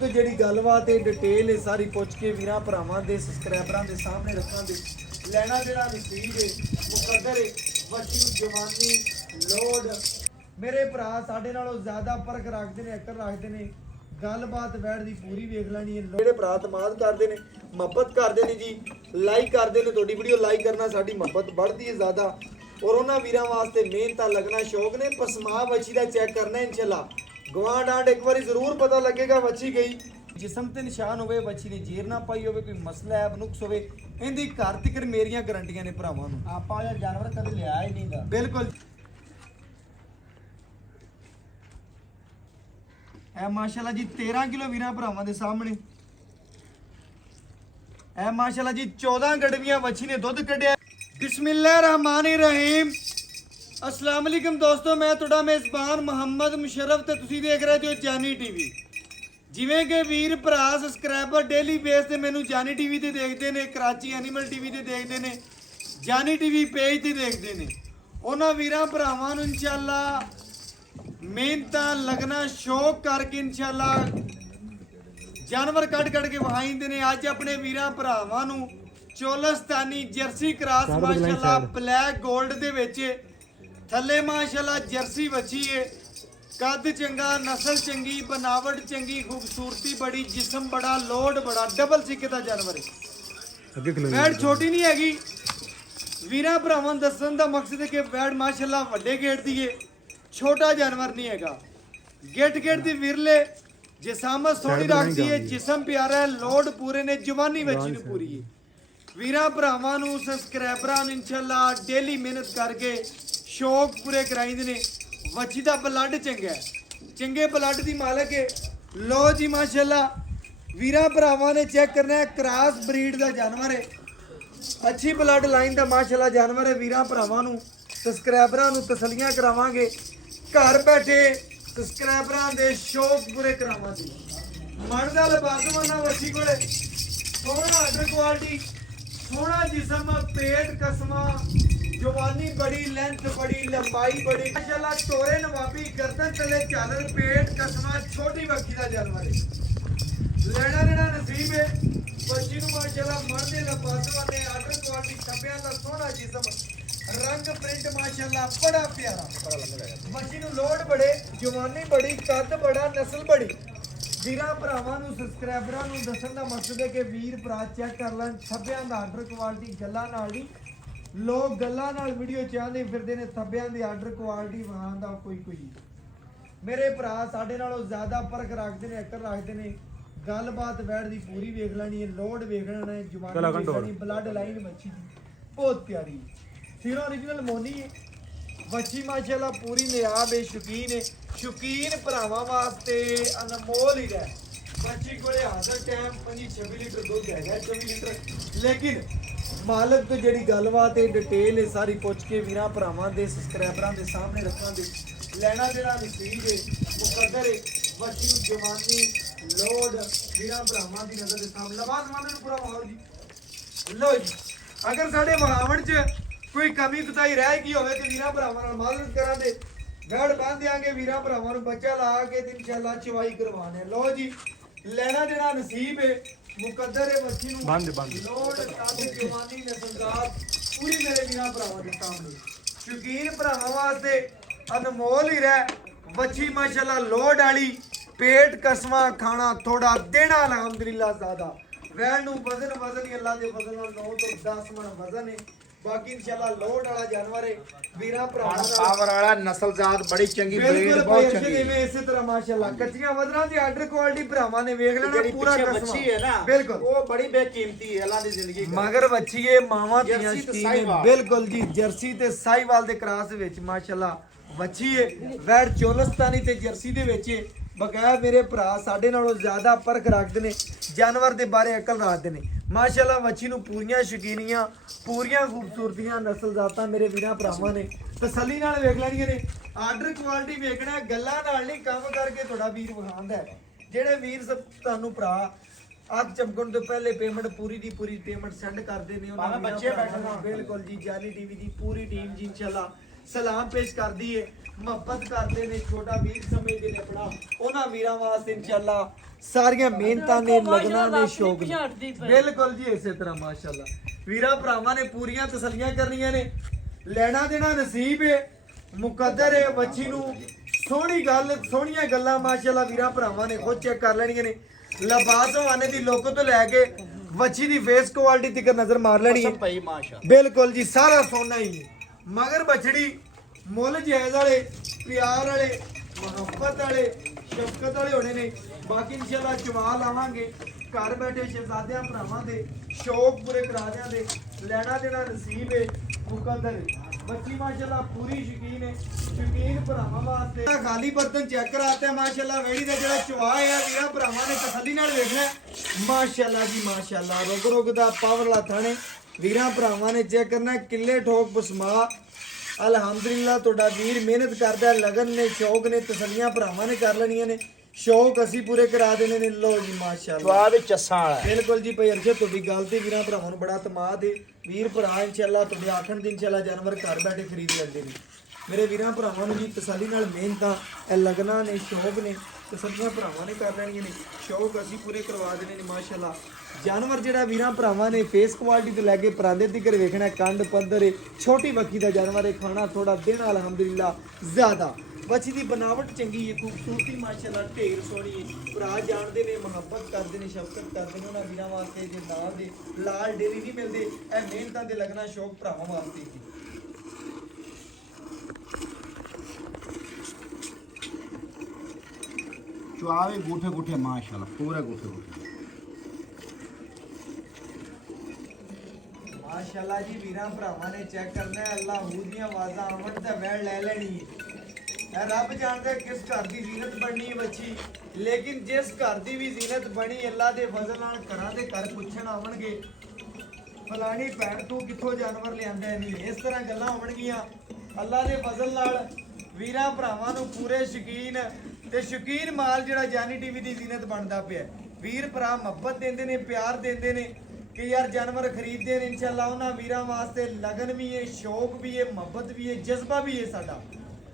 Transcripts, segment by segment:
ਤੇ ਜਿਹੜੀ ਗੱਲਬਾਤ ਹੈ ਡਿਟੇਲ ਹੈ ਸਾਰੀ ਪੁੱਛ ਕੇ ਵੀਰਾਂ ਭਰਾਵਾਂ ਦੇ ਸਬਸਕ੍ਰਾਈਬਰਾਂ ਦੇ ਸਾਹਮਣੇ ਰੱਖਾਂਗੇ। ਲੈਣਾ ਦੇਣਾ ਨਸੀਬ ਹੈ, ਮੁਕੱਦਰ ਹੈ। ਬੱਚੀ ਨੂੰ ਜਵਾਨੀ ਲੋਡ ਮੇਰੇ ਭਰਾ ਸਾਡੇ ਨਾਲੋਂ ਜ਼ਿਆਦਾ ਫਰਕ ਰੱਖਦੇ ਨੇ, ਅਕਲ ਰੱਖਦੇ ਨੇ। ਗੱਲਬਾਤ ਬੈਠ ਦੀ ਪੂਰੀ ਵੇਖ ਲੈਣੀ ਹੈ। ਜਿਹੜੇ ਭਰਾ ਤਮਾਦ ਕਰਦੇ ਨੇ, ਮੁਹੱਬਤ ਕਰਦੇ ਨੇ ਜੀ, ਲਾਈਕ ਕਰਦੇ ਨੇ। ਤੁਹਾਡੀ ਵੀਡੀਓ ਲਾਈਕ ਕਰਨਾ ਸਾਡੀ ਮੁਹੱਬਤ ਵੱਧਦੀ ਹੈ ਜ਼ਿਆਦਾ। ਔਰ ਉਹਨਾਂ ਵੀਰਾਂ ਵਾਸਤੇ ਮਿਹਨਤਾਂ ਲੱਗਣਾ ਸ਼ੌਕ ਨੇ। ਪਸਮਾ ਬੱਚੀ ਦਾ ਚੈੱਕ ਕਰਨਾ ਇਨਸ਼ਾਅੱਲਾ। ਗਵਾਂਢ ਆਂਡ ਇੱਕ ਵਾਰੀ ਜ਼ਰੂਰ ਪਤਾ ਲੱਗੇਗਾ ਬੱਚੀ ਗਈ। ਜਿਸਮ ਤੇ ਨਿਸ਼ਾਨ ਹੋਵੇ, ਬੱਚੀ ਨੇ ਜੇਰ ਨਾ ਪਾਈ ਹੋਵੇ, ਕੋਈ ਮਸਲਾ ਹੈ ਨੁਕਸ ਹੋਵੇ, ਇਹਦੀ ਘਰ ਤੱਕ ਮੇਰੀਆਂ ਗਰੰਟੀਆਂ ਨੇ ਭਰਾਵਾਂ ਨੂੰ। ਆਪਾਂ ਇਹ ਜਾਨਵਰ ਕਦੇ ਲਿਆ ਹੀ ਨਹੀਂਗਾ। ਬਿਲਕੁਲ। ਇਹ ਮਾਸ਼ਾਅੱਲਾ ਜੀ 13 ਕਿਲੋ ਵੀਰਾਂ ਭਰਾਵਾਂ ਦੇ ਸਾਹਮਣੇ। ਇਹ ਮਾਸ਼ਾਅੱਲਾ ਜੀ 14 ਗੜਵੀਆਂ ਬੱਚੀ ਨੇ ਦੁੱਧ ਕੱਢਿਆ। ਬਿਸਮਿਲ੍ਲਾਹਿਰਰਹਿਮਾਨਿਰਰਹੀਮ। अस्सलाम वालेकुम दोस्तों, मैं ਤੁਹਾਡਾ मेज़बान ਮੁਹੰਮਦ ਮੁਸ਼ਰਫ ਤੇ ਤੁਸੀਂ ਦੇਖ ਰਹੇ ਹੋ ਜਾਨੀ ਟੀਵੀ। ਜਿਵੇਂ ਕਿ ਵੀਰ ਭਰਾ ਸਬਸਕ੍ਰਾਈਬਰ ਡੇਲੀ ਬੇਸ ਤੇ ਮੈਨੂੰ ਜਾਨੀ ਟੀਵੀ ਤੇ ਦੇਖਦੇ ਨੇ, ਕਰਾਚੀ ਐਨੀਮਲ ਟੀਵੀ ਤੇ ਦੇਖਦੇ ਨੇ, ਜਾਨੀ ਟੀਵੀ ਪੇਜ ਤੇ ਦੇਖਦੇ ਨੇ, ਉਹਨਾਂ ਵੀਰਾਂ ਭਰਾਵਾਂ ਨੂੰ ਇਨਸ਼ਾਅੱਲਾ ਮਿਹਨਤਾਂ ਲੱਗਣਾ ਸ਼ੌਕ ਕਰਕੇ ਇਨਸ਼ਾਅੱਲਾ ਜਾਨਵਰ ਕੱਢ ਕੇ ਵਹਾਈਂਦੇ ਨੇ। ਅੱਜ ਆਪਣੇ ਵੀਰਾਂ ਭਰਾਵਾਂ ਨੂੰ ਚੋਲਸਤਾਨੀ ਜਰਸੀ ਕਰਾਸ ਮਾਸ਼ਾਅੱਲਾ ਬਲੈਕ 골ਡ ਦੇ ਵਿੱਚ ਥੱਲੇ ਮਾਸ਼ਾਅੱਲਾ ਜਰਸੀ ਬੱਚੀ ਹੈ। ਕੱਦ ਚੰਗਾ, ਨਸਲ ਚੰਗੀ, ਬਨਾਵਟ ਚੰਗੀ, ਖੂਬਸੂਰਤੀ ਬੜੀ, ਜਿਸਮ ਬੜਾ, ਲੋਡ ਬੜਾ, ਡਬਲ ਸਿੱਕੇ ਦਾ ਜਾਨਵਰ ਹੈ। ਵੈੜ ਛੋਟੀ ਨਹੀਂ ਹੈਗੀ। ਵੀਰਾਂ ਭਰਾਵਾਂ ਨੂੰ ਦੱਸਣ ਦਾ ਮਕਸਦ ਹੈ ਕਿ ਵੈੜ ਮਾਸ਼ਾਅੱਲਾ ਵੱਡੇ ਗੇਟ ਦੀ ਹੈ, ਛੋਟਾ ਜਾਨਵਰ ਨਹੀਂ ਹੈਗਾ। ਗੇਟ ਦੀ ਵਿਰਲੇ ਜਿਸਾਮਤ ਸੋਹਣੀ ਰੱਖਦੀ ਹੈ, ਜਿਸਮ ਪਿਆਰਾ ਹੈ, ਲੋਡ ਪੂਰੇ ਨੇ, ਜਵਾਨੀ ਬੱਚੀ ਨੂੰ ਪੂਰੀ ਹੈ। ਵੀਰਾਂ ਭਰਾਵਾਂ ਨੂੰ ਸਬਸਕ੍ਰਾਈਬਰਾਂ ਨੂੰ ਇਨਸ਼ਾਅੱਲਾ ਡੇਲੀ ਮਿਹਨਤ ਕਰਕੇ ਸ਼ੌਕ ਪੂਰੇ ਕਰਾਈਂਦੇ ਨੇ। ਵੱਛੀ ਦਾ ਬਲੱਡ ਚੰਗਾ ਹੈ, ਚੰਗੇ ਬਲੱਡ ਦੀ ਮਾਲਕ ਹੈ। ਲੋ ਜੀ ਮਾਸ਼ਾਅੱਲਾ ਵੀਰਾਂ ਭਰਾਵਾਂ ਨੇ ਚੈੱਕ ਕਰਨਾ ਹੈ, ਕ੍ਰਾਸ ਬਰੀਡ ਦਾ ਜਾਨਵਰ ਹੈ, ਅੱਛੀ ਬਲੱਡ ਲਾਈਨ ਦਾ ਮਾਸ਼ਾਅੱਲਾ ਜਾਨਵਰ ਹੈ। ਵੀਰਾਂ ਭਰਾਵਾਂ ਨੂੰ ਸਬਸਕ੍ਰਾਈਬਰਾਂ ਨੂੰ ਤਸੱਲੀਆਂ ਕਰਾਵਾਂਗੇ, ਘਰ ਬੈਠੇ ਸਬਸਕ੍ਰਾਈਬਰਾਂ ਦੇ ਸ਼ੌਕ ਪੂਰੇ ਕਰਾਵਾਂਗੇ। ਮਨ ਦਾ ਲਬਾਸਵਾਨਾ ਵੱਛੀ ਕੋਲੇ ਸੋਹਣਾ ਆਰਡਰ ਕੁਆਲਿਟੀ, ਸੋਹਣਾ ਜਿਸਮ, ਪੇਟ ਕਸਮਾ, ਜਵਾਨੀ ਬੜੀ, ਲੈਂਥ ਬੜੀ, ਲੰਬਾਈ ਬੜੀ ਮਾਸ਼ਾਅੱਲਾ, ਟੋਰੇ ਨਵਾਬੀ, ਗਰਦਨ ਥੱਲੇ ਝਾਲਰ, ਪੇਟ ਕਸਮਾ, ਛੋਟੀ ਬੱਚੀ ਦਾ ਜਾਨਵਰ ਹੈ। ਲੈਣਾ ਦੇਣਾ ਨਸੀਬ ਹੈ। ਬੱਚੀ ਨੂੰ ਮਾਸ਼ਾਅੱਲਾ ਮਨ ਦੇ ਲਬਾਸਵਾਨੇ, ਆਰਡਰ ਕੁਆਲਿਟੀ, ਖੱਬਿਆਂ ਦਾ ਸੋਹਣਾ ਜਿਸਮ, ਰੰਗ ਪ੍ਰਿੰਟ ਮਾਸ਼ਾਅੱਲਾ ਬੜਾ ਪਿਆਰਾ। ਬੱਚੀ ਨੂੰ ਲੋਡ ਬੜੇ, ਜਵਾਨੀ ਬੜੀ, ਕੱਦ ਬੜਾ, ਨਸਲ ਬੜੀ। ਵੀਰਾਂ ਭਰਾਵਾਂ ਨੂੰ ਸਬਸਕ੍ਰਾਈਬਰਾਂ ਨੂੰ ਦੱਸਣ ਦਾ ਮਕਸਦ ਹੈ ਕਿ ਵੀਰ ਭਰਾ ਚੈੱਕ ਕਰ ਲੈਣ ਥੱਬਿਆਂ ਦਾ ਆਰਡਰ ਕੁਆਲਿਟੀ। ਗੱਲਾਂ ਨਾਲ ਨਹੀਂ, ਲੋਕ ਗੱਲਾਂ ਨਾਲ ਵੀਡੀਓ ਚਾਹੁੰਦੇ ਫਿਰਦੇ ਨੇ, ਥੱਬਿਆਂ ਦੀ ਆਰਡਰ ਕੁਆਲਿਟੀ ਵਾਂ ਦਾ ਕੋਈ ਮੇਰੇ ਭਰਾ ਸਾਡੇ ਨਾਲੋਂ ਜ਼ਿਆਦਾ ਫਰਕ ਰੱਖਦੇ ਨੇ, ਅਕਲ ਰੱਖਦੇ ਨੇ। ਗੱਲਬਾਤ ਬੈਠ ਦੀ ਪੂਰੀ ਵੇਖ ਲੈਣੀ ਹੈ, ਲੋਡ ਵੇਖ ਲੈਣਾ ਹੈ, ਜਵਾਨੀ ਬਲੱਡ ਲਾਈਨ ਬੱਚੀ ਦੀ ਬਹੁਤ ਪਿਆਰੀ, ਸਿਰੋਂ ओरिजिनल ਮੋਨੀ ਹੈ। ਬੱਚੀ ਮਾਸ਼ਾਅੱਲਾ ਪੂਰੀ ਨਿਆਬ ਹੈ, ਸ਼ੌਕੀਨ ਭਰਾਵਾਂ ਵਾਸਤੇ ਅਨਮੋਲ ਹੀ ਹੈ। ਬੱਚੀ ਕੋਲੇ ਹਾਜ਼ਰ ਟਾਈਮ 25-26 ਲੀਟਰ ਦੁੱਧ ਹੈਗਾ, 24 ਲੀਟਰ। ਲੇਕਿਨ ਮਾਲਕ ਤੋਂ ਜਿਹੜੀ ਗੱਲਬਾਤ ਹੈ ਡਿਟੇਲ ਹੈ ਸਾਰੀ ਪੁੱਛ ਕੇ ਵੀਰਾਂ ਭਰਾਵਾਂ ਦੇ ਸਬਸਕ੍ਰਾਈਬਰਾਂ ਦੇ ਸਾਹਮਣੇ ਰੱਖਾਂਗੇ। ਲੈਣਾ ਦੇਣਾ ਨਸੀਬ ਹੈ, ਮੁਕੱਦਰ ਹੈ। ਬੱਚੀ ਨੂੰ ਜਵਾਨੀ ਲੋਡ ਵੀਰਾਂ ਭਰਾਵਾਂ ਦੀ ਨਜ਼ਰ ਦੇ ਸਾਹਮਣੇ ਲਬਾਸ ਵਾਲੇ ਨੂੰ ਪੂਰਾ ਮਾਹੌਲ ਜੀ। ਲੋ ਜੀ, ਅਗਰ ਸਾਡੇ ਵਹਾਵਣ 'ਚ ਕੋਈ ਕਮੀ ਕੁਤਾਈ ਰਹਿ ਗਈ ਹੋਵੇ ਤੇ ਵੀਰਾਂ ਭਰਾਵਾਂ ਨਾਲ ਮਾਜ਼ਰਤ ਕਰਾਂਗੇ। ਗੜ ਬੰਨ ਦਿਆਂਗੇ ਵੀਰਾਂ ਭਰਾਵਾਂ ਨੂੰ, ਬੱਚਾ ਲਾ ਕੇ ਤੇ ਇਨਸ਼ਾਅੱਲਾ ਚਵਾਈ ਕਰਵਾਣੇ। ਲੋ ਜੀ, ਲੈਣਾ ਦੇਣਾ ਨਸੀਬ ਹੈ, ਮੁਕੱਦਰ ਹੈ। ਬੱਚੀ ਨੂੰ ਲੋਡ ਕੱਦ ਜਵਾਨੀ ਨਸਲਦਾਰ ਪੂਰੀ ਮੇਰੇ ਵੀਰਾਂ ਭਰਾਵਾਂ ਦੇ ਸਾਹਮਣੇ। ਸ਼ੌਕੀਨ ਭਰਾਵਾਂ ਵਾਸਤੇ ਅਨਮੋਲ ਹੀ ਰਹਿ। ਬੱਚੀ ਮਾਸ਼ਾਅੱਲਾ ਲੋਡ ਵਾਲੀ, ਪੇਟ ਕਸਮਾ, ਖਾਣਾ ਥੋੜਾ, ਦੇਣਾ ਅਲਹਮਦੁਲਿल्लाह ਜ਼ਿਆਦਾ। ਵੈਣ ਨੂੰ ਵਜ਼ਨ ਹੀ ਅੱਲਾ ਦੇ ਫਜ਼ਲ ਨਾਲ 9 ਤੋਂ 10 ਮਣ ਵਜ਼ਨ ਹੈ। ਬਾਕੀ ਇਨਸ਼ਾਅੱਲਾ ਲੋਡ ਵਾਲਾ ਜਾਨਵਰ ਹੈ। ਵੀਰਾਂ ਭਰਾਵਾਂ ਪਾਵਰ ਵਾਲਾ ਨਸਲਜ਼ਾਤ ਬੜੀ ਚੰਗੀ, ਬਰੀਡ ਬਹੁਤ ਚੰਗੀ ਹੈ। ਇਸੇ ਤਰ੍ਹਾਂ ਮਾਸ਼ਾਅੱਲਾ ਕੱਚੀਆਂ ਵਜ਼ਨਾਂ ਦੀ ਆਰਡਰ ਕੁਆਲਿਟੀ ਭਰਾਵਾਂ ਨੇ ਵੇਖ ਲੈਣਾ। ਪੂਰਾ ਬੱਚੀ ਹੈ ਨਾ, ਬਿਲਕੁਲ ਉਹ ਬੜੀ ਬੇਕੀਮਤੀ ਹੈ ਅੱਲਾ ਦੀ ਜ਼ਿੰਦਗੀ। ਮਗਰ ਬੱਚੀ ਹੈ, ਮਾਵਾਂ ਧੀਆਂ ਸ਼ਕੀਨ ਹੈ। ਬਿਲਕੁਲ ਜੀ, ਜਰਸੀ ਤੇ ਸਾਈਵਾਲ ਦੇ ਕ੍ਰਾਸ ਵਿੱਚ ਮਾਸ਼ਾਅੱਲਾ ਬੱਚੀ ਹੈ। ਵੈੜ ਚੋਲਸਤਾਨੀ ਤੇ ਜਰਸੀ ਦੇ ਵਿੱਚ ਬਕਾਇਆ ਮੇਰੇ ਭਰਾ ਸਾਡੇ ਨਾਲੋਂ ਜ਼ਿਆਦਾ ਫਰਕ ਰੱਖਦੇ ਨੇ, ਜਾਨਵਰ ਦੇ ਬਾਰੇ ਅਕਲ ਰੱਖਦੇ ਨੇ। ਮਾਸ਼ਾਅੱਲਾ ਬੱਚੀ ਨੂੰ ਪੂਰੀਆਂ ਸ਼ਕੀਨੀਆਂ, ਪੂਰੀਆਂ ਖੂਬਸੂਰਤੀਆਂ ਨਸਲ ਜ਼ਾਤਾਂ ਮੇਰੇ ਵੀਰਾਂ ਭਰਾਵਾਂ ਨੇ ਤਸੱਲੀ ਨਾਲ ਵੇਖ ਲੈਣੀਆਂ ਨੇ। ਆਰਡਰ ਕੁਆਲਿਟੀ ਵੇਖਣਾ, ਗੱਲਾਂ ਨਾਲ ਨਹੀਂ, ਕੰਮ ਕਰਕੇ ਤੁਹਾਡਾ ਵੀਰ ਵਿਖਾਉਂਦਾ ਹੈ। ਜਿਹੜੇ ਵੀਰ ਤੁਹਾਨੂੰ ਭਰਾ ਅੱਖ ਚਮਕਣ ਤੋਂ ਪਹਿਲੇ ਪੇਮੈਂਟ ਪੂਰੀ ਦੀ ਪੂਰੀ ਪੇਮੈਂਟ ਸੈਂਡ ਕਰਦੇ ਨੇ, ਉਹਨਾਂ ਬੱਚੇ ਬੈਠਣਾ। ਬਿਲਕੁਲ ਜੀ, ਜਾਨੀ ਟੀਵੀ ਦੀ ਪੂਰੀ ਟੀਮ ਜੀ ਇਨਸ਼ਾਅੱਲਾ ਸਲਾਮ ਪੇਸ਼ ਕਰਦੀ ਹੈ, ਮੁਹੱਬਤ ਕਰਦੇ ਨੇ, ਛੋਟਾ ਵੀਰ ਸਮਝਦੇ ਨੇ ਆਪਣਾ। ਉਹਨਾਂ ਵੀਰਾਂ ਵਾਸਤੇ ਇਨਸ਼ਾਅੱਲਾ ਸਾਰੀਆਂ ਮਿਹਨਤਾਂ ਨੇ ਲਗਨਾ ਨੇ ਸ਼ੌਕ ਨੇ। ਬਿਲਕੁਲ ਜੀ ਇਸੇ ਤਰ੍ਹਾਂ ਮਾਸ਼ਾਅੱਲਾ ਵੀਰਾਂ ਭਰਾਵਾਂ ਨੇ ਪੂਰੀਆਂ ਤਸੱਲੀਆਂ ਕਰਨੀਆਂ ਨੇ, ਲੈਣਾ ਦੇਣਾ ਨਸੀਬ ਹੈ, ਮੁਕੱਦਰ ਹੈ। ਬੱਚੀ ਨੂੰ ਸੋਹਣੀ ਗੱਲ ਸੋਹਣੀਆਂ ਗੱਲਾਂ ਮਾਸ਼ਾਅੱਲਾ ਵੀਰਾਂ ਭਰਾਵਾਂ ਨੇ ਖੁਦ ਚੈੱਕ ਕਰ ਲੈਣੀਆਂ ਨੇ। ਲਿਬਾਸ ਹਵਾਨੇ ਦੀ ਲੋਕ ਤੋਂ ਲੈ ਕੇ ਬੱਚੀ ਦੀ ਫੇਸ ਕੁਆਲਿਟੀ ਤੱਕ ਨਜ਼ਰ ਮਾਰ ਲੈਣੀ ਹੈ ਭਾਈ ਮਾਸ਼ਾਅੱਲਾ। ਬਿਲਕੁਲ ਜੀ ਸਾਰਾ ਸੋਨਾ ਹੀ ਹੈ। ਮਗਰ ਬਛੜੀ ਮੁੱਲ ਜਾਇਜ਼ ਵਾਲੇ, ਪਿਆਰ ਵਾਲੇ, ਮੁਹੱਬਤ ਵਾਲੇ, ਸ਼ਫਕਤ ਵਾਲੇ ਹੋਣੇ ਨੇ। ਬਾਕੀ ਇਨਸ਼ਾਅੱਲਾ ਚਵਾ ਲਾਵਾਂਗੇ ਘਰ ਬੈਠੇ ਸ਼ਹਿਜ਼ਾਦਿਆਂ ਭਰਾਵਾਂ ਦੇ ਸ਼ੌਕ ਪੂਰੇ ਕਰਾ ਦਿਆਂਗੇ। ਲੈਣਾ ਦੇਣਾ ਨਸੀਬ ਹੈ, ਮੁਕੱਦਰ ਹੈ। ਬੱਚੀ ਮਾਸ਼ਾਅੱਲਾ ਪੂਰੀ ਸ਼ੌਕੀਨ ਹੈ, ਸ਼ੌਕੀਨ ਭਰਾਵਾਂ ਵਾਸਤੇ ਖਾਲੀ ਬਰਤਨ ਚੈੱਕ ਕਰਾਤੇ ਮਾਸ਼ਾਅੱਲਾ। ਵੇੜੀ ਦਾ ਜਿਹੜਾ ਚਵਾ ਹੈ ਵੀਰਾਂ ਭਰਾਵਾਂ ਨੇ ਤਸੱਲੀ ਨਾਲ ਵੇਖਣਾ ਮਾਸ਼ਾਅੱਲਾ ਜੀ ਮਾਸ਼ਾਅੱਲਾ। ਰੁਕ ਰੁਕ ਦਾ ਪਾਵਰ ਵਾਲਾ ਥਾਣੇ ਵੀਰਾਂ ਭਰਾਵਾਂ ਨੇ ਚੈੱਕ ਕਰਨਾ ਕਿੱਲੇ ਠੋਕ ਬਸਮਾ। ਅਲਹਮਦੁਲਿਲਾ ਤੁਹਾਡਾ ਵੀਰ ਮਿਹਨਤ ਕਰਦਾ, ਲਗਨ ਨੇ ਸ਼ੌਕ ਨੇ ਤਸੱਲੀਆਂ ਭਰਾਵਾਂ ਨੇ ਕਰ ਲੈਣੀਆਂ ਨੇ, ਸ਼ੌਕ ਅਸੀਂ ਪੂਰੇ ਕਰਾ ਦੇਣੇ ਨੇ। ਲੋ ਜੀ ਮਾਸ਼ਾਅੱਲਾ ਜਵਾਬ ਵਿੱਚ ਚੱਸਾਂ ਵਾਲਾ ਬਿਲਕੁਲ ਜੀ ਭਾਈ ਅਰਸ਼ਦ ਤੁਹਾਡੀ ਗੱਲ ਤੇ ਵੀਰਾਂ ਭਰਾਵਾਂ ਨੂੰ ਬੜਾ ਤਮਾਦ ਹੈ। ਵੀਰ ਭਰਾ ਇਨਸ਼ਾਅੱਲਾ ਤੁਹਾਡੇ ਆਖਣ ਦੀ ਇਨਸ਼ਾਅੱਲਾ ਜਾਨਵਰ ਘਰ ਬੈਠੇ ਖਰੀਦ ਲੈਂਦੇ ਨੇ। ਮੇਰੇ ਵੀਰਾਂ ਭਰਾਵਾਂ ਨੂੰ ਜੀ ਤਸੱਲੀ ਨਾਲ ਮਿਹਨਤਾਂ ਇਹ ਲਗਨਾ ਨੇ ਸ਼ੌਕ ਨੇ ਤਸੱਲੀਆਂ ਭਰਾਵਾਂ ਨੇ ਕਰ ਲੈਣੀਆਂ ਨੇ, ਸ਼ੌਕ ਅਸੀਂ ਪੂਰੇ ਕਰਵਾ ਦੇਣੇ ਨੇ ਮਾਸ਼ਾਅੱਲਾ। ਜਾਨਵਰ ਜਿਹੜਾ ਵੀਰਾਂ ਭਰਾਵਾਂ ਨੇ ਫੇਸ ਕੁਆਲਿਟੀ ਤੋਂ ਲੈ ਕੇ ਪਰਾਂਦੇ ਤੱਕ ਵੇਖਣਾ, ਕੰਡ ਪੱਧਰ ਹੈ, ਛੋਟੀ ਬੱਕੀ ਦਾ ਜਾਨਵਰ ਹੈ, ਖਾਣਾ ਥੋੜਾ ਦਿਨ ਅਲਹਮਦੁਲਿਲਾ ਜ਼ਿਆਦਾ। ਬੱਚੀ ਦੀ ਬਣਾਵਟ ਚੰਗੀ ਹੈ, ਖੂਬਸੂਰਤੀ ਮਾਸ਼ਾਅੱਲਾ ਢੇਰ ਸੋਹਣੀ ਹੈ। ਭਰਾ ਜਾਣਦੇ ਨੇ, ਮੁਹੱਬਤ ਕਰਦੇ ਨੇ, ਸ਼ਫਕਤ ਕਰਦੇ ਨੇ ਉਹਨਾਂ ਵੀਰਾਂ ਵਾਸਤੇ ਜੇ ਨਾਲ ਦੇ ਲਾਲ ਡੇਰੀ ਨਹੀਂ ਮਿਲਦੇ। ਇਹ ਮਿਹਨਤਾਂ ਦੇ ਲੱਗਣਾ ਸ਼ੌਕ ਭਰਾਵਾਂ ਵਾਸਤੇ ਹੀ। ਚੁਆਵੇ ਗੂਠੇ ਗੂਠੇ ਮਾਸ਼ਾਅੱਲਾ ਪੂਰੇ ਗੂਠੇ ਗੂਠੇ ਮਾਸ਼ਾਅੱਲਾ ਜੀ ਵੀਰਾਂ ਭਰਾਵਾਂ ਨੇ ਚੈੱਕ ਕਰਨਾ ਹੈ। ਅੱਲਾਹ ਹੂ ਦੀਆਂ ਆਵਾਜ਼ਾਂ ਆਵਣ ਤੇ ਵੈੜ ਲੈ ਲੈਣੀ ਹੈ। ਇਹ ਰੱਬ ਜਾਣਦਾ ਕਿਸ ਘਰ ਦੀ ਜ਼ੀਨਤ ਬਣਨੀ ਹੈ ਬੱਚੀ, ਲੇਕਿਨ ਜਿਸ ਘਰ ਦੀ ਵੀ ਜ਼ੀਨਤ ਬਣੀ ਅੱਲਾਹ ਦੇ ਫਜ਼ਲ ਨਾਲ ਘਰਾਂ ਦੇ ਘਰ ਪੁੱਛਣ ਆਵਣਗੇ ਫਲਾਣੀ ਭੈਣ ਤੂੰ ਕਿੱਥੋਂ ਜਾਨਵਰ ਲਿਆਂਦਾ ਨਹੀਂ। ਇਸ ਤਰ੍ਹਾਂ ਗੱਲਾਂ ਹੋਣਗੀਆਂ ਅੱਲਾਹ ਦੇ ਫਜ਼ਲ ਨਾਲ। ਵੀਰਾਂ ਭਰਾਵਾਂ ਨੂੰ ਪੂਰੇ ਸ਼ੌਕੀਨ ਤੇ ਸ਼ੌਕੀਨ ਮਾਲ ਜਿਹੜਾ ਜਾਨੀ ਟੀਵੀ ਦੀ ਜ਼ੀਨਤ ਬਣਦਾ ਪਿਆ। ਵੀਰ ਭਰਾ ਮੁਹੱਬਤ ਦਿੰਦੇ ਨੇ, ਪਿਆਰ ਦਿੰਦੇ ਨੇ ਕਿ ਯਾਰ ਜਾਨਵਰ ਖਰੀਦਦੇ ਨੇ। ਇਨਸ਼ਾਅੱਲਾ ਉਹਨਾਂ ਵੀਰਾਂ ਵਾਸਤੇ ਲਗਨ ਵੀ ਹੈ, ਸ਼ੌਕ ਵੀ ਹੈ, ਮੁਹੱਬਤ ਵੀ ਹੈ, ਜਜ਼ਬਾ ਵੀ ਹੈ ਸਾਡਾ।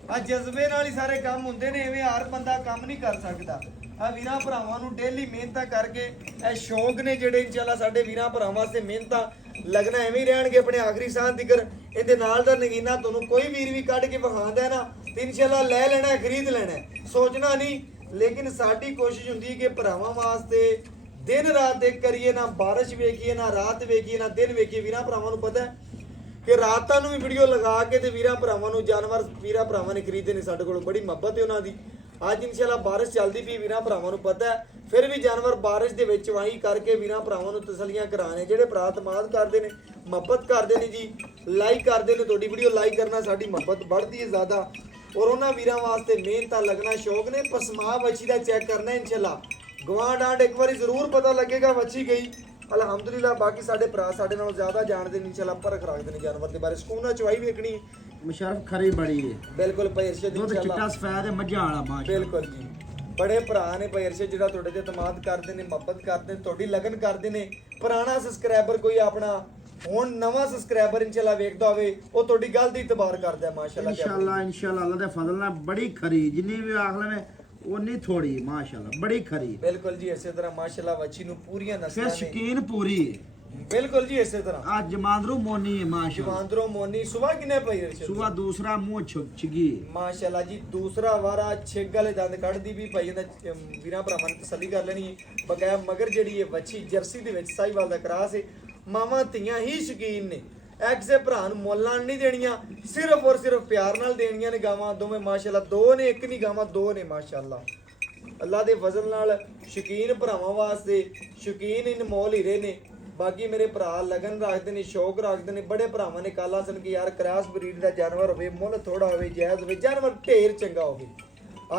ਆ ਜਜ਼ਬੇ ਨਾਲ ਹੀ ਸਾਰੇ ਕੰਮ ਹੁੰਦੇ ਨੇ, ਐਵੇਂ ਹਰ ਬੰਦਾ ਕੰਮ ਨਹੀਂ ਕਰ ਸਕਦਾ। ਆ ਵੀਰਾਂ ਭਰਾਵਾਂ ਨੂੰ ਡੇਲੀ ਮਿਹਨਤਾਂ ਕਰਕੇ ਇਹ ਸ਼ੌਕ ਨੇ ਜਿਹੜੇ ਇਨਸ਼ਾਅੱਲਾ ਸਾਡੇ ਵੀਰਾਂ ਭਰਾਵਾਂ ਵਾਸਤੇ ਮਿਹਨਤਾਂ ਲੱਗਣਾ ਐਵੇਂ ਹੀ ਰਹਿਣਗੇ ਆਪਣੇ ਆਖਰੀ ਸਾਹ ਤੱਕ। ਇਹਦੇ ਨਾਲ ਦਾ ਨਗੀਨਾ ਤੁਹਾਨੂੰ ਕੋਈ ਵੀਰ ਵੀ ਕੱਢ ਕੇ ਵਿਖਾਉਂਦਾ ਨਾ ਤੇ ਇਨਸ਼ਾਅੱਲਾ ਲੈ ਲੈਣਾ, ਖਰੀਦ ਲੈਣਾ, ਸੋਚਣਾ ਨਹੀਂ। ਲੇਕਿਨ ਸਾਡੀ ਕੋਸ਼ਿਸ਼ ਹੁੰਦੀ ਹੈ ਕਿ ਭਰਾਵਾਂ ਵਾਸਤੇ ਦਿਨ ਰਾਤ ਇੱਕ ਕਰੀਏ, ਨਾ ਬਾਰਿਸ਼ ਵੇਖੀਏ, ਨਾ ਰਾਤ ਵੇਖੀਏ, ਨਾ ਦਿਨ ਵੇਖੀਏ। ਵੀਰਾਂ ਭਰਾਵਾਂ ਨੂੰ ਪਤਾ ਹੈ ਕਿ ਰਾਤਾਂ ਨੂੰ ਵੀ ਵੀਡੀਓ ਲਗਾ ਕੇ ਤੇ ਵੀਰਾਂ ਭਰਾਵਾਂ ਨੂੰ ਜਾਨਵਰ ਵੀਰਾਂ ਭਰਾਵਾਂ ਨੇ ਖਰੀਦੇ ਨੇ। ਸਾਡੇ ਕੋਲ ਬੜੀ ਮੁਹੱਬਤ ਹੈ ਉਹਨਾਂ ਦੀ। ਅੱਜ ਇਨਸ਼ਾਅੱਲਾ ਬਾਰਿਸ਼ ਚੱਲਦੀ ਪਈ, ਵੀਰਾਂ ਭਰਾਵਾਂ ਨੂੰ ਪਤਾ ਹੈ, ਫਿਰ ਵੀ ਜਾਨਵਰ ਬਾਰਿਸ਼ ਦੇ ਵਿੱਚ ਵਾਹੀ ਕਰਕੇ ਵੀਰਾਂ ਭਰਾਵਾਂ ਨੂੰ ਤਸੱਲੀਆਂ ਕਰਾਣੇ। ਜਿਹੜੇ ਭਰਾ ਤਮਾਦ ਕਰਦੇ ਨੇ, ਮੁਹੱਬਤ ਕਰਦੇ ਨੇ ਜੀ, ਲਾਈਕ ਕਰਦੇ ਨੇ, ਤੁਹਾਡੀ ਵੀਡੀਓ ਲਾਈਕ ਕਰਨਾ ਸਾਡੀ ਮੁਹੱਬਤ ਵੱਧਦੀ ਹੈ ਜ਼ਿਆਦਾ। ਔਰ ਉਹਨਾਂ ਵੀਰਾਂ ਵਾਸਤੇ ਮਿਹਨਤਾਂ ਲੱਗਣਾ ਸ਼ੌਕ ਨੇ। ਪਸਮਾ ਬੱਚੀ ਦਾ ਚੈੱਕ ਕਰਨਾ ਇਨਸ਼ਾਅੱਲਾ। ਗਵਾਂ ਡਾਂਡ ਇੱਕ ਵਾਰੀ ਜ਼ਰੂਰ ਪਤਾ ਲੱਗੇਗਾ ਬੱਚੀ ਗਈ ਅਲਹਮਦੁਲਿਲਾ। ਬਾਕੀ ਸਾਡੇ ਭਰਾ ਸਾਡੇ ਨਾਲੋਂ ਜ਼ਿਆਦਾ ਜਾਣਦੇ ਨੇ ਇਨਸ਼ਾਅੱਲਾ, ਪਰਖ ਰੱਖਦੇ ਨੇ ਜਾਨਵਰ ਦੇ ਬਾਰੇ। ਸਕੂਨ ਨਾਲ ਚਵਾਈ ਵੇਖਣੀ ਮੁਸ਼ਰਫ ਖਰੀ ਬੜੀ ਹੈ। ਬਿਲਕੁਲ ਭਾਈ ਅਰਸ਼ਦ ਦੁੱਧ ਚਿੱਟਾ ਸਫੈਦ ਹੈ ਮੱਝਾਂ ਵਾਲਾ ਮਾਸ਼ਾਅੱਲਾ। ਬਿਲਕੁਲ ਜੀ ਬੜੇ ਭਰਾ ਨੇ ਭਾਈ ਅਰਸ਼ਦ ਜਿਹੜਾ ਤੁਹਾਡੇ ਤੇ ਇਤਮਾਦ ਕਰਦੇ ਨੇ, ਮੁਹੱਬਤ ਕਰਦੇ ਨੇ, ਤੁਹਾਡੀ ਲਗਨ ਕਰਦੇ ਨੇ। ਪੁਰਾਣਾ ਸਬਸਕ੍ਰਾਈਬਰ ਕੋਈ ਆਪਣਾ ਹੁਣ ਨਵਾਂ ਸਬਸਕ੍ਰਾਈਬਰ ਇਨਸ਼ਾਅੱਲਾ ਵੇਖਦਾ ਹੋਵੇ ਉਹ ਤੁਹਾਡੀ ਗੱਲ ਦੀ ਇਤਬਾਰ ਕਰਦਾ ਮਾਸ਼ਾਅੱਲਾ। ਇਨਸ਼ਾਅੱਲਾ ਅੱਲਾਹ ਦੇ ਫਜ਼ਲ ਨਾਲ ਬੜੀ ਖਰੀ ਜਿੰਨੀ ਵੀ ਆਖ ਲਵੇਂ ਉਨੀ ਥੋੜੀ ਮਾਸ਼ਾਅੱਲਾ ਬੜੀ ਖਰੀ। ਬਿਲਕੁਲ ਜੀ ਇਸੇ ਤਰ੍ਹਾਂ ਮਾਸ਼ਾਅੱਲਾ ਬੱਚੀ ਨੂੰ ਪੂਰੀਆਂ ਨਸਲਾਂ ਫਿਰ ਨੇ। ਸ਼ਕੀਨ ਪੂਰੀ ਹੈ। ਬਿਲਕੁਲ ਜੀ ਇਸੇ ਤਰ੍ਹਾਂ ਆ ਜਮਾਂਦਰੂ ਮੋਨੀ ਹੈ ਮਾਸ਼ਾਅੱਲਾ। ਜਵਾਂਦਰੋਂ ਮੋਨੀ ਸੁਬਾ ਕਿਨੇ ਭਾਈ ਅਰਸ਼ਦ? ਸੁਬਾ ਦੂਸਰਾ ਮੂੰਹ ਛਗੀ ਮਾਸ਼ਾਅੱਲਾ ਜੀ ਦੂਸਰਾ ਵਾਰਾ ਛਿੱਗ ਵਾਲੇ ਦੰਦ ਕੱਢਦੀ ਵੀ ਭਾਈ ਇਹਦਾ ਵੀਰਾਂ ਭਰਾਵਾਂ ਨੇ ਤਸੱਲੀ ਕਰ ਲੈਣੀ ਹੈ। ਬਕਾਇਆ ਮਗਰ ਜਿਹੜੀ ਹੈ ਵੱਛੀ ਜਰਸੀ ਦੇ ਵਿੱਚ ਸਾਹੀਵਾਲ ਦਾ ਕਰਾਸ ਹੈ। ਮਾਵਾਂ ਧੀਆਂ ਹੀ ਸ਼ੌਕੀਨ ਨੇ, ਇੱਕ ਕਿਸੇ ਭਰਾ ਨੂੰ ਮੁੱਲ ਨਾਲ ਨਹੀਂ ਦੇਣੀਆਂ, ਸਿਰਫ ਔਰ ਸਿਰਫ ਪਿਆਰ ਨਾਲ ਦੇਣੀਆਂ ਨੇ। ਗਾਵਾਂ ਦੋਵੇਂ ਮਾਸ਼ਾਅੱਲਾ ਦੋ ਨੇ, ਇੱਕ ਨਹੀਂ ਗਾਵਾਂ ਦੋ ਨੇ ਮਾਸ਼ਾਅੱਲਾ। ਅੱਲਾਹ ਦੇ ਫਜ਼ਲ ਨਾਲ ਸ਼ੌਕੀਨ ਭਰਾਵਾਂ ਵਾਸਤੇ ਸ਼ੌਕੀਨ ਅਨਮੋਲ ਹੀਰੇ ਨੇ। ਬਾਕੀ ਮੇਰੇ ਭਰਾ ਲਗਨ ਰੱਖਦੇ ਨੇ, ਸ਼ੌਕ ਰੱਖਦੇ ਨੇ। ਬੜੇ ਭਰਾਵਾਂ ਨੇ ਕਾਲਾ ਸਨ ਕਿ ਯਾਰ ਕ੍ਰਾਸ ਬਰੀਡ ਦਾ ਜਾਨਵਰ ਹੋਵੇ, ਮੁੱਲ ਥੋੜਾ ਹੋਵੇ, ਜਾਇਜ਼ ਹੋਵੇ, ਜਾਨਵਰ ਢੇਰ ਚੰਗਾ ਹੋਵੇ।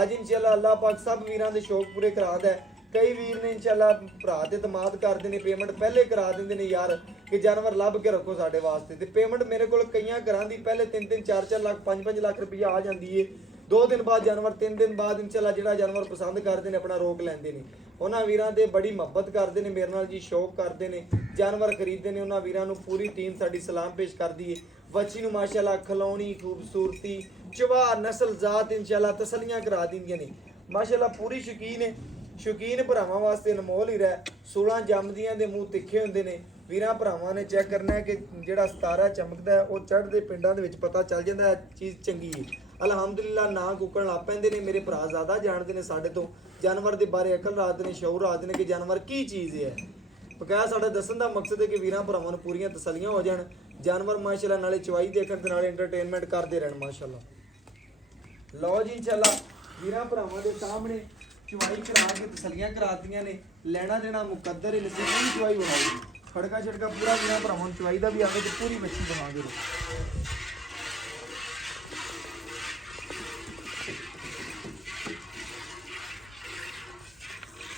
ਅੱਜ ਇਨਸ਼ਾਅੱਲਾ ਅੱਲਾਹ ਪਾਕ ਸਭ ਵੀਰਾਂ ਦੇ ਸ਼ੌਕ ਪੂਰੇ ਕਰਾਦਾ ਹੈ। ਕਈ ਵੀਰ ਨੇ ਇਨਸ਼ਾਅੱਲਾ ਭਰਾ ਤੇ ਇਤਮਾਦ ਕਰਦੇ ਨੇ, ਪੇਮੈਂਟ ਪਹਿਲੇ ਕਰਾ ਦਿੰਦੇ ਨੇ ਯਾਰ ਕਿ ਜਾਨਵਰ ਲੱਭ ਕੇ ਰੱਖੋ ਸਾਡੇ ਵਾਸਤੇ। ਤੇ ਪੇਮੈਂਟ ਮੇਰੇ ਕੋਲ ਕਈਆਂ ਘਰਾਂ ਦੀ ਪਹਿਲੇ 3-3 4-4 ਲੱਖ 5-5 ਲੱਖ ਰੁਪਈਆ ਆ ਜਾਂਦੀ ਏ। 2 ਦਿਨ ਬਾਅਦ ਜਾਨਵਰ, 3 ਦਿਨ ਬਾਅਦ ਇਨਸ਼ਾਅੱਲਾ ਜਿਹੜਾ ਜਾਨਵਰ ਪਸੰਦ ਕਰਦੇ ਨੇ ਆਪਣਾ ਰੋਕ ਲੈਂਦੇ ਨੇ। ਉਹਨਾਂ ਵੀਰਾਂ ਦੇ ਬੜੀ ਮੁਹੱਬਤ ਕਰਦੇ ਨੇ ਮੇਰੇ ਨਾਲ ਜੀ, ਸ਼ੌਕ ਕਰਦੇ ਨੇ, ਜਾਨਵਰ ਖਰੀਦਦੇ ਨੇ। ਉਹਨਾਂ ਵੀਰਾਂ ਨੂੰ ਪੂਰੀ ਟੀਮ ਸਾਡੀ ਸਲਾਮ ਪੇਸ਼ ਕਰਦੀ ਏ। ਬੱਚੀ ਨੂੰ ਮਾਸ਼ਾਅੱਲਾ ਖਲਾਉਣੀ, ਖੂਬਸੂਰਤੀ, ਚਵਾ, ਨਸਲ, ਜ਼ਾਤ ਇਨਸ਼ਾਅੱਲਾ ਤਸੱਲੀਆਂ ਕਰਾ ਦਿੰਦੀਆਂ ਨੇ ਮਾਸ਼ਾਅੱਲਾ। ਪੂਰੀ ਸ਼ੌਕੀਨ ਹੈ, ਸ਼ੌਕੀਨ ਭਰਾਵਾਂ ਵਾਸਤੇ ਅਨਮੋਲ ਹੀਰਾ ਹੈ। 16 ਜੰਮਦੀਆਂ ਦੇ ਮੂੰਹ ਤਿੱਖੇ ਹੁੰਦੇ ਨੇ। ਵੀਰਾਂ ਭਰਾਵਾਂ ਨੇ ਚੈੱਕ ਕਰਨਾ ਹੈ ਕਿ ਜਿਹੜਾ 17 ਚਮਕਦਾ ਹੈ ਉਹ ਚੜ੍ਹਦੇ ਪਿੰਡਾਂ ਦੇ ਵਿੱਚ ਪਤਾ ਚੱਲ ਜਾਂਦਾ ਹੈ ਚੀਜ਼ ਚੰਗੀ ਹੈ। ਅਲਹਮਦੁਲਿਲਾ ਨਾ ਕੁੱਕਣ ਲੱਗ ਪੈਂਦੇ ਨੇ। ਮੇਰੇ ਭਰਾ ਜ਼ਿਆਦਾ ਜਾਣਦੇ ਨੇ ਸਾਡੇ ਤੋਂ ਜਾਨਵਰ ਦੇ ਬਾਰੇ, ਅਕਲ ਰੱਖਦੇ ਨੇ, ਸ਼ਊਰ ਰੱਖਦੇ ਨੇ ਕਿ ਜਾਨਵਰ ਕੀ ਚੀਜ਼ ਹੈ। ਬਕਾਇਆ ਸਾਡਾ ਦੱਸਣ ਦਾ ਮਕਸਦ ਹੈ ਕਿ ਵੀਰਾਂ ਭਰਾਵਾਂ ਨੂੰ ਪੂਰੀਆਂ ਤਸੱਲੀਆਂ ਹੋ ਜਾਣ। ਜਾਨਵਰ ਮਾਸ਼ਾਅੱਲਾ ਨਾਲੇ ਚਵਾਈ ਦੇਖਣ ਤੇ ਨਾਲੇ ਐਂਟਰਟੇਨਮੈਂਟ ਕਰਦੇ ਰਹਿਣ ਮਾਸ਼ਾਅੱਲਾ। ਲਓ ਜੀ ਇਨਸ਼ਾਅੱਲਾ ਵੀਰਾਂ ਭਰਾਵਾਂ ਦੇ ਸਾਹਮਣੇ ਚਵਾਈ ਕਰਾ ਕੇ ਤਸੱਲੀਆਂ ਕਰਾਤੀਆਂ ਨੇ। ਲੈਣਾ ਦੇਣਾ ਮੁਕੱਦਰ ਹੈ। ਨਸੀਬ ਦੀ ਚਵਾਈ ਬਣਾਈ, ਖੜਕਾ ਛੜਕਾ ਪੂਰਾ ਵੀਰਾਂ ਭਰਾਵਾਂ ਨੂੰ ਚਵਾਈ ਦਾ ਵੀ ਆਵੇ ਤੇ ਪੂਰੀ ਬੱਚੀ ਬਣਾਉਂਦੇ ਰਹੋ।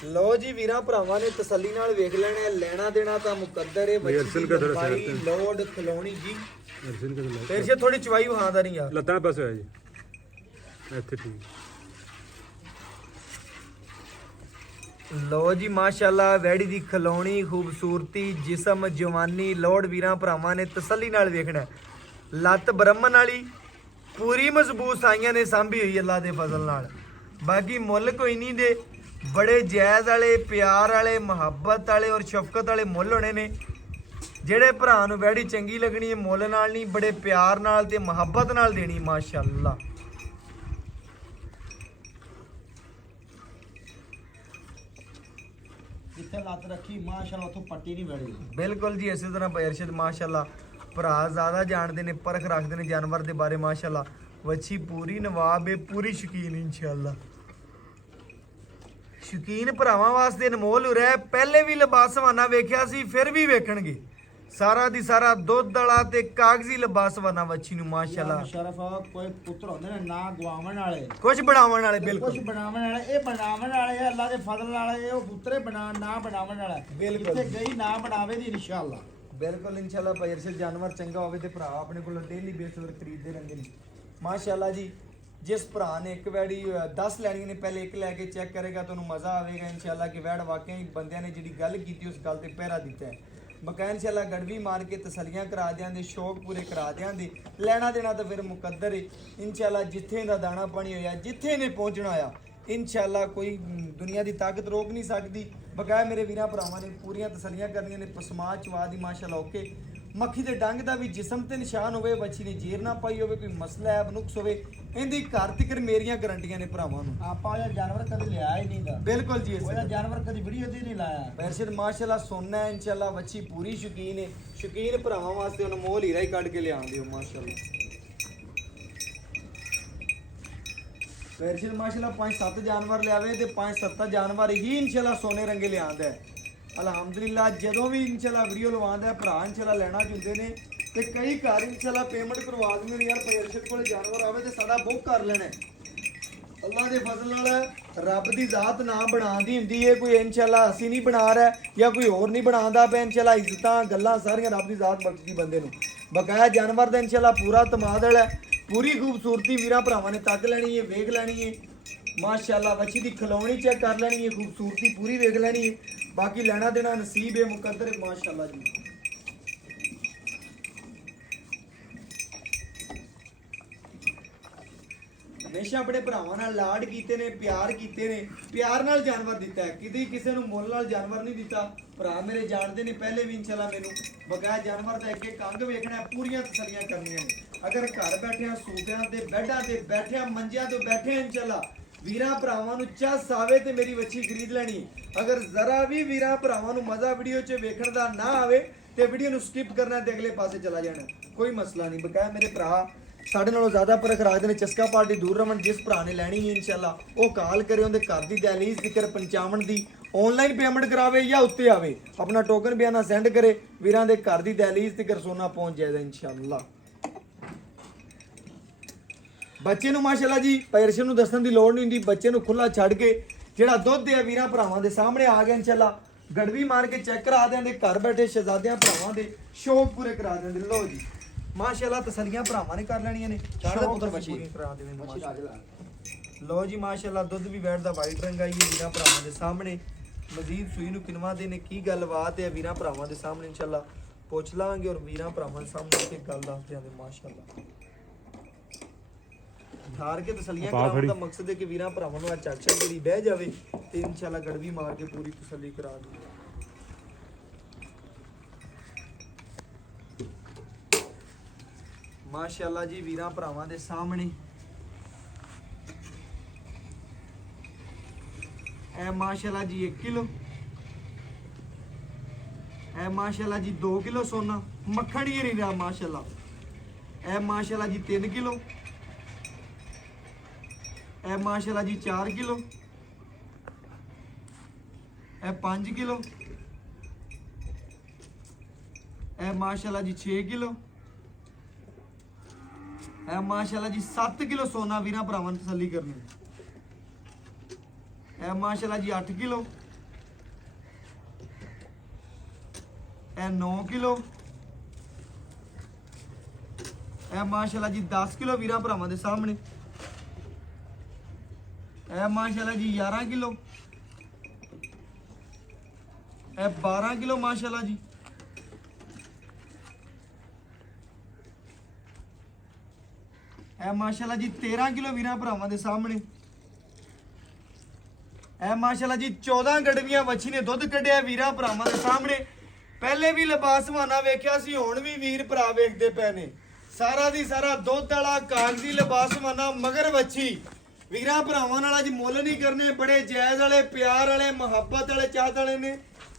ਲਓ ਜੀ ਵੀਰਾਂ ਭਰਾਵਾਂ ਨੇ ਤਸੱਲੀ ਨਾਲ ਵੇਖ ਲੈਣੇ। ਲੈਣਾ ਦੇਣਾ ਤਾਂ ਮੁਕੱਦਰ ਹੈ। ਬੱਚੀ ਦੀ ਲੰਬਾਈ, ਲੋਡ, ਖਲੋਣੀ ਜੀ ਫਿਰ ਜੇ ਥੋੜੀ ਚਵਾਈ ਵਹਾਦਾ ਨਹੀਂ ਯਾਰ ਲੱਤਾਂ ਪਾਸੇ ਹੋਇਆ ਜੀ ਇੱਥੇ ਠੀਕ। ਲੋ ਜੀ ਮਾਸ਼ਾਅੱਲਾ ਵੈੜੀ ਦੀ ਖਲੋਣੀ, ਖੂਬਸੂਰਤੀ, ਜਿਸਮ, ਜਵਾਨੀ, ਲੋੜ ਵੀਰਾਂ ਭਰਾਵਾਂ ਨੇ ਤਸੱਲੀ ਨਾਲ ਵੇਖਣਾ। ਲੱਤ ਬ੍ਰਹਮਣ ਵਾਲੀ ਪੂਰੀ ਮਜ਼ਬੂਤ ਸਾਈਆਂ ਨੇ ਸਾਂਭੀ ਹੋਈ ਅੱਲਾ ਦੇ ਫਜ਼ਲ ਨਾਲ। ਬਾਕੀ ਮੁੱਲ ਕੋਈ ਨਹੀਂ ਦੇ, ਬੜੇ ਜਾਇਜ਼ ਵਾਲੇ, ਪਿਆਰ ਵਾਲੇ, ਮੁਹੱਬਤ ਵਾਲੇ ਔਰ ਸ਼ਫਕਤ ਵਾਲੇ ਮੁੱਲ ਹੋਣੇ ਨੇ। ਜਿਹੜੇ ਭਰਾ ਨੂੰ ਵੈੜੀ ਚੰਗੀ ਲੱਗਣੀ ਹੈ ਮੁੱਲ ਨਾਲ ਨਹੀਂ, ਬੜੇ ਪਿਆਰ ਨਾਲ ਤੇ ਮੁਹੱਬਤ ਨਾਲ ਦੇਣੀ ਮਾਸ਼ਾਅੱਲਾ। ਜਿੱਥੇ ਲੱਤ ਰੱਖੀ ਮਾਸ਼ਾਅੱਲਾ ਉੱਥੋਂ ਪੱਟੀ ਨਹੀਂ ਵੜੀ। ਬਿਲਕੁਲ ਜੀ ਇਸੇ ਤਰ੍ਹਾਂ ਭਾਈ ਅਰਸ਼ਦ ਮਾਸ਼ਾਅੱਲਾ ਭਰਾ ਜ਼ਿਆਦਾ ਜਾਣਦੇ ਨੇ, ਪਰਖ ਰੱਖਦੇ ਨੇ ਜਾਨਵਰ ਦੇ ਬਾਰੇ ਮਾਸ਼ਾਅੱਲਾ। ਵੱਛੀ ਪੂਰੀ ਨਵਾਬ ਹੈ, ਪੂਰੀ ਸ਼ੌਕੀਨ ਇਨਸ਼ਾਅੱਲਾ। ਸ਼ੌਕੀਨ ਭਰਾਵਾਂ ਵਾਸਤੇ ਅਨਮੋਲ ਹੋ ਰਿਹਾ। ਪਹਿਲੇ ਵੀ ਲਿਬਾਸਵਾਨਾ ਵੇਖਿਆ ਸੀ, ਫਿਰ ਵੀ ਵੇਖਣਗੇ। ਸਾਰਾ ਦੀ ਸਾਰਾ ਦੁੱਧ ਵਾਲਾ ਤੇ ਕਾਗਜ਼ੀ ਲਿਬਾਸਵਾਨਾ ਵੱਛੀ ਨੂੰ ਮਾਸ਼ਾਅੱਲਾ। ਸ਼ਰਫ ਕੋਈ ਪੁੱਤਰ ਹੁੰਦੇ ਨੇ ਨਾ ਗਵਾਵਣ ਵਾਲੇ, ਕੁਝ ਬਣਾਉਣ ਵਾਲੇ। ਬਿਲਕੁਲ ਕੁਝ ਬਣਾਵਣ ਵਾਲੇ। ਇਹ ਬਣਾਵਣ ਵਾਲੇ ਆ ਅੱਲਾ ਦੇ ਫਜ਼ਲ ਨਾਲ। ਇਹ ਉਹ ਪੁੱਤਰੇ ਨਾ ਬਣਾਵਣ ਵਾਲਾ। ਬਿਲਕੁਲ। ਜਿੱਥੇ ਗਈ ਨਾ ਬਣਾਵੇ ਦੀ ਇਨਸ਼ਾਅੱਲਾ। ਬਿਲਕੁਲ ਇਨਸ਼ਾਅੱਲਾ ਭਾਈ ਅਰਸ਼ਦ ਜਾਨਵਰ ਚੰਗਾ ਹੋਵੇ ਤੇ ਭਰਾ ਆਪਣੇ ਕੋਲ ਡੇਲੀ ਬੇਸ ਤੇ ਖਰੀਦਦੇ ਰਹਿੰਦੇ ਨੇ ਮਾਸ਼ਾਅੱਲਾ ਜੀ। ਜਿਸ ਭਰਾ ਨੇ ਇੱਕ ਵੈੜੀ 10 ਲੈਣੀਆਂ ਨੇ ਪਹਿਲੇ ਇੱਕ ਲੈ ਕੇ ਚੈੱਕ ਕਰੇਗਾ ਤੁਹਾਨੂੰ ਮਜ਼ਾ ਆਵੇਗਾ ਇਨਸ਼ਾਅੱਲਾ ਕਿ ਵੈੜ ਵਾਕਿਆ ਬੰਦਿਆਂ ਨੇ ਜਿਹੜੀ ਗੱਲ ਕੀਤੀ ਉਸ ਗੱਲ ਤੇ ਪਹਿਰਾ ਦਿੱਤਾ ਹੈ। ਬਕਾਇਆ ਇਨਸ਼ਾਅੱਲਾ ਗੜਵੀ ਮਾਰ ਕੇ ਤਸੱਲੀਆਂ ਕਰਾ ਦਿਆਂਦੇ, ਸ਼ੌਕ ਪੂਰੇ ਕਰਾ ਦਿਆਂਦੇ। ਲੈਣਾ ਦੇਣਾ ਤਾਂ ਫਿਰ ਮੁਕੱਦਰ ਹੈ ਇਨਸ਼ਾਅੱਲਾ। ਜਿੱਥੇ ਦਾ ਦਾਣਾ ਪਾਣੀ ਹੋਇਆ, ਜਿੱਥੇ ਨੇ ਪਹੁੰਚਣਾ ਆ ਇਨਸ਼ਾਅੱਲਾ ਕੋਈ ਦੁਨੀਆ ਦੀ ਤਾਕਤ ਰੋਕ ਨਹੀਂ ਸਕਦੀ। ਬਕਾਇਆ ਮੇਰੇ ਵੀਰਾਂ ਭਰਾਵਾਂ ਨੇ ਪੂਰੀਆਂ ਤਸੱਲੀਆਂ ਕਰਨੀਆਂ ਨੇ। ਪਸਮਾ ਚਵਾ ਦੀ ਮਾਸ਼ਾਅੱਲਾ ਓਕੇ। ਮੱਖੀ ਦੇ ਡੰਗ ਦਾ ਵੀ ਜਿਸਮ ਤੇ ਨਿਸ਼ਾਨ ਹੋਵੇ, ਬੱਚੀ ਨੇ ਜੇਰ ਨਾ ਪਾਈ ਹੋਵੇ, ਕੋਈ ਮਸਲਾ ਹੈ ਨੁਕਸ ਹੋਵੇ, ਇਹਦੀ ਘਰ ਤਿਕਰ ਮੇਰੀਆਂ ਗਰੰਟੀਆਂ ਨੇ ਭਰਾਵਾਂ ਨੂੰ। ਆਪਾਂ ਇਹ ਜਾਨਵਰ ਕਦੇ ਲਿਆ ਹੀ ਨਹੀਂਗਾ। ਬਿਲਕੁਲ ਜੀ ਉਹਦਾ ਜਾਨਵਰ ਕਦੀ ਵੀਡੀਓ ਤੇ ਨਹੀਂ ਲਾਇਆ। ਵੈਸੇ ਮਾਸ਼ਾਅੱਲਾ ਸੋਨਾ ਹੈ ਇਨਸ਼ਾਅੱਲਾ। ਬੱਚੀ ਪੂਰੀ ਸ਼ੌਕੀਨ ਹੈ। ਸ਼ੌਕੀਨ ਭਰਾਵਾਂ ਵਾਸਤੇ ਅਨਮੋਲ ਹੀਰਾ ਹੀ ਕੱਢ ਕੇ ਲਿਆਉਂਦੇ ਹੋ ਮਾਸ਼ਾਅੱਲਾ। ਵੈਸੇ ਮਾਸ਼ਾਅੱਲਾ 5-7 ਜਾਨਵਰ ਲਿਆਵੇ ਤੇ 5-7 ਜਾਨਵਰ ਹੀ ਇਨਸ਼ਾਅੱਲਾ ਸੋਨੇ ਰੰਗੇ ਲਿਆਂਦਾ ਹੈ ਅਲਹਮਦੁਲਿਲਾ। ਜਦੋਂ ਵੀ ਇਨਸ਼ਾਅੱਲਾ ਵੀਡੀਓ ਲਵਾਉਂਦਾ ਭਰਾ ਇਨਸ਼ਾਅੱਲਾ ਲੈਣਾ ਚਾਹੁੰਦੇ ਨੇ ਤੇ ਕਈ ਘਰ ਇਨਸ਼ਾਅੱਲਾ ਪੇਮੈਂਟ ਕਰਵਾ ਦਿੰਦੇ ਨੇ ਯਾਰ ਭਾਈ ਅਰਸ਼ਦ ਕੋਲ ਜਾਨਵਰ ਆਵੇ ਤੇ ਸਾਡਾ ਬੁੱਕ ਕਰ ਲੈਣਾ। ਅੱਲਾ ਦੇ ਫਜ਼ਲ ਨਾਲ ਰੱਬ ਦੀ ਜ਼ਾਤ ਨਾ ਬਣਾਉਂਦੀ ਹੁੰਦੀ ਹੈ ਕੋਈ ਇਨਸ਼ਾਅੱਲਾ। ਅਸੀਂ ਨਹੀਂ ਬਣਾ ਰਿਹਾ ਜਾਂ ਕੋਈ ਹੋਰ ਨਹੀਂ ਬਣਾਉਂਦਾ ਪਿਆ ਇਨਸ਼ਾਅੱਲਾ। ਇੱਜ਼ਤਾਂ ਗੱਲਾਂ ਸਾਰੀਆਂ ਰੱਬ ਦੀ ਜ਼ਾਤ ਬਖਸ਼ਦੀ ਬੰਦੇ ਨੂੰ। ਬਕਾਇਆ ਜਾਨਵਰ ਦਾ ਇਨਸ਼ਾਅੱਲਾ ਪੂਰਾ ਤਮਾਦਲ ਹੈ। ਪੂਰੀ ਖੂਬਸੂਰਤੀ ਵੀਰਾਂ ਭਰਾਵਾਂ ਨੇ ਤੱਕ ਲੈਣੀ ਹੈ, ਵੇਖ ਲੈਣੀ ਹੈ ਮਾਸ਼ਾਅੱਲਾ। ਬੱਚੀ ਦੀ ਖਲੋਣੀ ਚੈੱਕ ਕਰ ਲੈਣੀ ਹੈ, ਖੂਬਸੂਰਤੀ ਪੂਰੀ ਵੇਖ ਲੈਣੀ ਹੈ। ਬਾਕੀ ਲੈਣਾ ਦੇਣਾ ਨਸੀਬ ਹੈ ਮੁਕੱਦਰ ਹੈ ਮਾਸ਼ਾਅੱਲਾ ਜੀ। ਹਮੇਸ਼ਾ ਆਪਣੇ ਭਰਾਵਾਂ ਨਾਲ ਲਾਡ ਕੀਤੇ ਨੇ, ਪਿਆਰ ਕੀਤੇ ਨੇ, ਪਿਆਰ ਨਾਲ ਜਾਨਵਰ ਦਿੱਤਾ ਹੈ। ਕਿਤੇ ਕਿਸੇ ਨੂੰ ਮੁੱਲ ਨਾਲ ਜਾਨਵਰ ਨਹੀਂ ਦਿੱਤਾ। ਭਰਾ ਮੇਰੇ ਜਾਣਦੇ ਨੇ ਪਹਿਲੇ ਵੀ ਇਨਸ਼ਾਅੱਲਾ ਮੈਨੂੰ। ਬਕਾਇਆ ਜਾਨਵਰ ਦਾ ਅੱਗੇ ਕੰਗ ਵੇਖਣਾ, ਪੂਰੀਆਂ ਤਸੱਲੀਆਂ ਕਰਨੀਆਂ ਨੇ। ਅਗਰ ਘਰ ਬੈਠਿਆਂ ਸੂਬਿਆਂ ਤੇ ਬੈੱਡਾਂ ਤੇ ਬੈਠਿਆਂ ਮੰਜਿਆਂ ਤੋਂ ਬੈਠਿਆਂ ਇਨਸ਼ਾਅੱਲਾ ਵੀਰਾਂ ਭਰਾਵਾਂ ਨੂੰ ਚੱਸ ਆਵੇ ਤੇ ਮੇਰੀ ਵੱਛੀ ਖਰੀਦ ਲੈਣੀ। ਅਗਰ ਜ਼ਰਾ ਵੀ ਵੀਰਾਂ ਭਰਾਵਾਂ ਨੂੰ ਮਜ਼ਾ ਵੀਡੀਓ 'ਚ ਵੇਖਣ ਦਾ ਨਾ ਆਵੇ ਤੇ ਵੀਡੀਓ ਨੂੰ ਸਕਿਪ ਕਰਨਾ ਤੇ ਅਗਲੇ ਪਾਸੇ ਚਲਾ ਜਾਣਾ, ਕੋਈ ਮਸਲਾ ਨਹੀਂ। ਬਕਾਇਆ ਮੇਰੇ ਭਰਾ ਸਾਡੇ ਨਾਲੋਂ ਜ਼ਿਆਦਾ ਪਰਖ ਰੱਖਦੇ ਨੇ। ਚਸਕਾ ਪਾਰਟੀ ਦੂਰ ਰਮਨ। ਜਿਸ ਭਰਾ ਨੇ ਲੈਣੀ ਹੈ ਇਨਸ਼ਾਅੱਲਾ ਉਹ ਕਾਲ ਕਰੇ, ਉਹਦੇ ਘਰ ਦੀ ਦਹਲੀਜ਼ ਜ਼ਿਕਰ 55 ਦੀ ਆਨਲਾਈਨ ਪੇਮੈਂਟ ਕਰਾਵੇ ਜਾਂ ਉੱਤੇ ਆਵੇ, ਆਪਣਾ ਟੋਕਨ ਬਿਆਨਾ ਸੈਂਡ ਕਰੇ, ਵੀਰਾਂ ਦੇ ਘਰ ਦੀ ਦਹਲੀਜ਼ ਤੱਕ ਸੋਨਾ ਪਹੁੰਚ ਜਾਏਗਾ ਇਨਸ਼ਾਅੱਲਾ। ਬੱਚੇ ਨੂੰ ਮਾਸ਼ਾਅੱਲਾ ਜੀ ਪੈਰਸ਼ਨ ਨੂੰ ਦੱਸਣ ਦੀ ਲੋੜ ਨਹੀਂ ਹੁੰਦੀ। ਬੱਚੇ ਨੂੰ ਖੁੱਲਾ ਛੱਡ ਕੇ ਜਿਹੜਾ ਦੁੱਧ ਹੈ ਵੀਰਾਂ ਭਰਾਵਾਂ ਦੇ ਸਾਹਮਣੇ ਆ ਗਿਆ ਇਨਸ਼ਾਅੱਲਾ। ਗੜਵੀ ਮਾਰ ਕੇ ਚੈੱਕ ਕਰਾ ਦਿਆਂਦੇ, ਘਰ ਬੈਠੇ ਸ਼ਹਿਜ਼ਾਦਿਆਂ ਭਰਾਵਾਂ ਦੇ ਸ਼ੌਕ ਪੂਰੇ ਕਰਾ ਦਿਆਂਦੇ। ਲਓ ਜੀ ਮਾਸ਼ਾਅੱਲਾ ਤਸੱਲੀਆਂ ਭਰਾਵਾਂ ਨੇ ਕਰ ਲੈਣੀਆਂ ਨੇ। ਛੱਡ ਦੇ ਪੁੱਤਰ ਬੱਚੀ ਕਰਾ ਦੇਵੇਂ ਬੱਚੀ ਰਾਜ ਲਾ। ਲਓ ਜੀ ਮਾਸ਼ਾਅੱਲਾ ਦੁੱਧ ਵੀ ਬੈਠਦਾ ਵਾਈਟ ਰੰਗ ਆਈ ਹੈ ਵੀਰਾਂ ਭਰਾਵਾਂ ਦੇ ਸਾਹਮਣੇ। ਮਜ਼ੀਦ ਸੂਈ ਨੂੰ ਕਿਨਵਾ ਦੇ ਨੇ ਕੀ ਗੱਲਬਾਤ ਹੈ ਵੀਰਾਂ ਭਰਾਵਾਂ ਦੇ ਸਾਹਮਣੇ ਇਨਸ਼ਾਅੱਲਾ ਪੁੱਛ ਲਾਂਗੇ ਔਰ ਵੀਰਾਂ ਭਰਾਵਾਂ ਦੇ ਸਾਹਮਣੇ ਇੱਕ ਗੱਲ ਦੱਸ ਦਿਆਂਗੇ ਮਾਸ਼ਾਅੱਲਾ। ਠਾਰ ਕੇ ਤਸੱਲੀਆਂ ਪਾ ਕਰਾਉਣ ਦਾ ਖੜੀ। ਮਕਸਦ ਹੈ ਕਿ ਵੀਰਾਂ ਭਰਾਵਾਂ ਨੂੰ ਆ ਚਾਚਾ ਜਿਹੜੀ ਬਹਿ ਜਾਵੇ ਤੇ ਇਨਸ਼ਾਅੱਲਾ ਗੜਵੀ ਮਾਰ ਕੇ ਪੂਰੀ ਤਸੱਲੀ ਕਰਾ ਦੂ। ਮਾਸ਼ਾਅੱਲਾ ਜੀ ਵੀਰਾਂ ਭਰਾਵਾਂ ਦੇ ਸਾਹਮਣੇ ਇਹ ਮਾਸ਼ਾਅੱਲਾ ਜੀ 1 ਕਿਲੋ, ਇਹ ਮਾਸ਼ਾਅੱਲਾ ਜੀ 2 ਕਿਲੋ ਸੋਨਾ ਮੱਖਣ ਹੀ ਨਹੀਂ ਰਿਹਾ ਮਾਸ਼ਾਅੱਲਾ। ਇਹ ਮਾਸ਼ਾਅੱਲਾ ਜੀ 3 ਕਿਲੋ, ਇਹ ਮਾਸ਼ਾਅੱਲਾ ਜੀ 4 ਕਿਲੋ, ਇਹ 5 ਕਿਲੋ, ਇਹ ਮਾਸ਼ਾਅੱਲਾ ਜੀ 6 ਕਿਲੋ, ਇਹ ਮਾਸ਼ਾਅੱਲਾ ਜੀ 7 ਕਿਲੋ ਸੋਨਾ ਵੀਰਾਂ ਭਰਾਵਾਂ ਨੂੰ ਤਸੱਲੀ ਕਰਨੀ। ਇਹ ਮਾਸ਼ਾਅੱਲਾ ਜੀ 8 ਕਿਲੋ, ਇਹ 9 ਕਿਲੋ, ਇਹ ਮਾਸ਼ਾਅੱਲਾ ਜੀ 10 ਕਿਲੋ ਵੀਰਾਂ ਭਰਾਵਾਂ ਦੇ ਸਾਹਮਣੇ। ਇਹ ਮਾਸ਼ਾਅੱਲਾ ਜੀ 11 ਕਿਲੋ, ਇਹ 12 ਕਿਲੋ ਮਾਸ਼ਾਅੱਲਾ ਜੀ। ਇਹ ਮਾਸ਼ਾਅੱਲਾ ਜੀ 13 ਕਿਲੋ ਵੀਰਾਂ ਭਰਾਵਾਂ ਦੇ ਸਾਹਮਣੇ। ਇਹ ਮਾਸ਼ਾਅੱਲਾ ਜੀ 14 ਗੜਵੀਆਂ ਵੱਛੀ ਨੇ ਦੁੱਧ ਕੱਢਿਆ ਵੀਰਾਂ ਭਰਾਵਾਂ ਦੇ ਸਾਹਮਣੇ। ਪਹਿਲੇ ਵੀ ਲਿਬਾਸਵਾਨਾ ਵੇਖਿਆ ਸੀ, ਹੁਣ ਵੀ ਵੀਰ ਭਰਾ ਵੇਖਦੇ ਪਏ ਨੇ। ਸਾਰਾ ਦੀ ਸਾਰਾ ਦੁੱਧ ਵਾਲਾ ਕਾਗਜ਼ੀ ਲਿਬਾਸਵਾਨਾ ਮਗਰ ਵੱਛੀ ਵੀਰਾਂ ਭਰਾਵਾਂ ਨਾਲ ਅੱਜ ਮੁੱਲ ਨਹੀਂ ਕਰਨੇ, ਬੜੇ ਜਾਇਜ਼ ਵਾਲੇ, ਪਿਆਰ ਵਾਲੇ, ਮੁਹੱਬਤ ਵਾਲੇ, ਚਾਹਤ ਵਾਲੇ ਨੇ।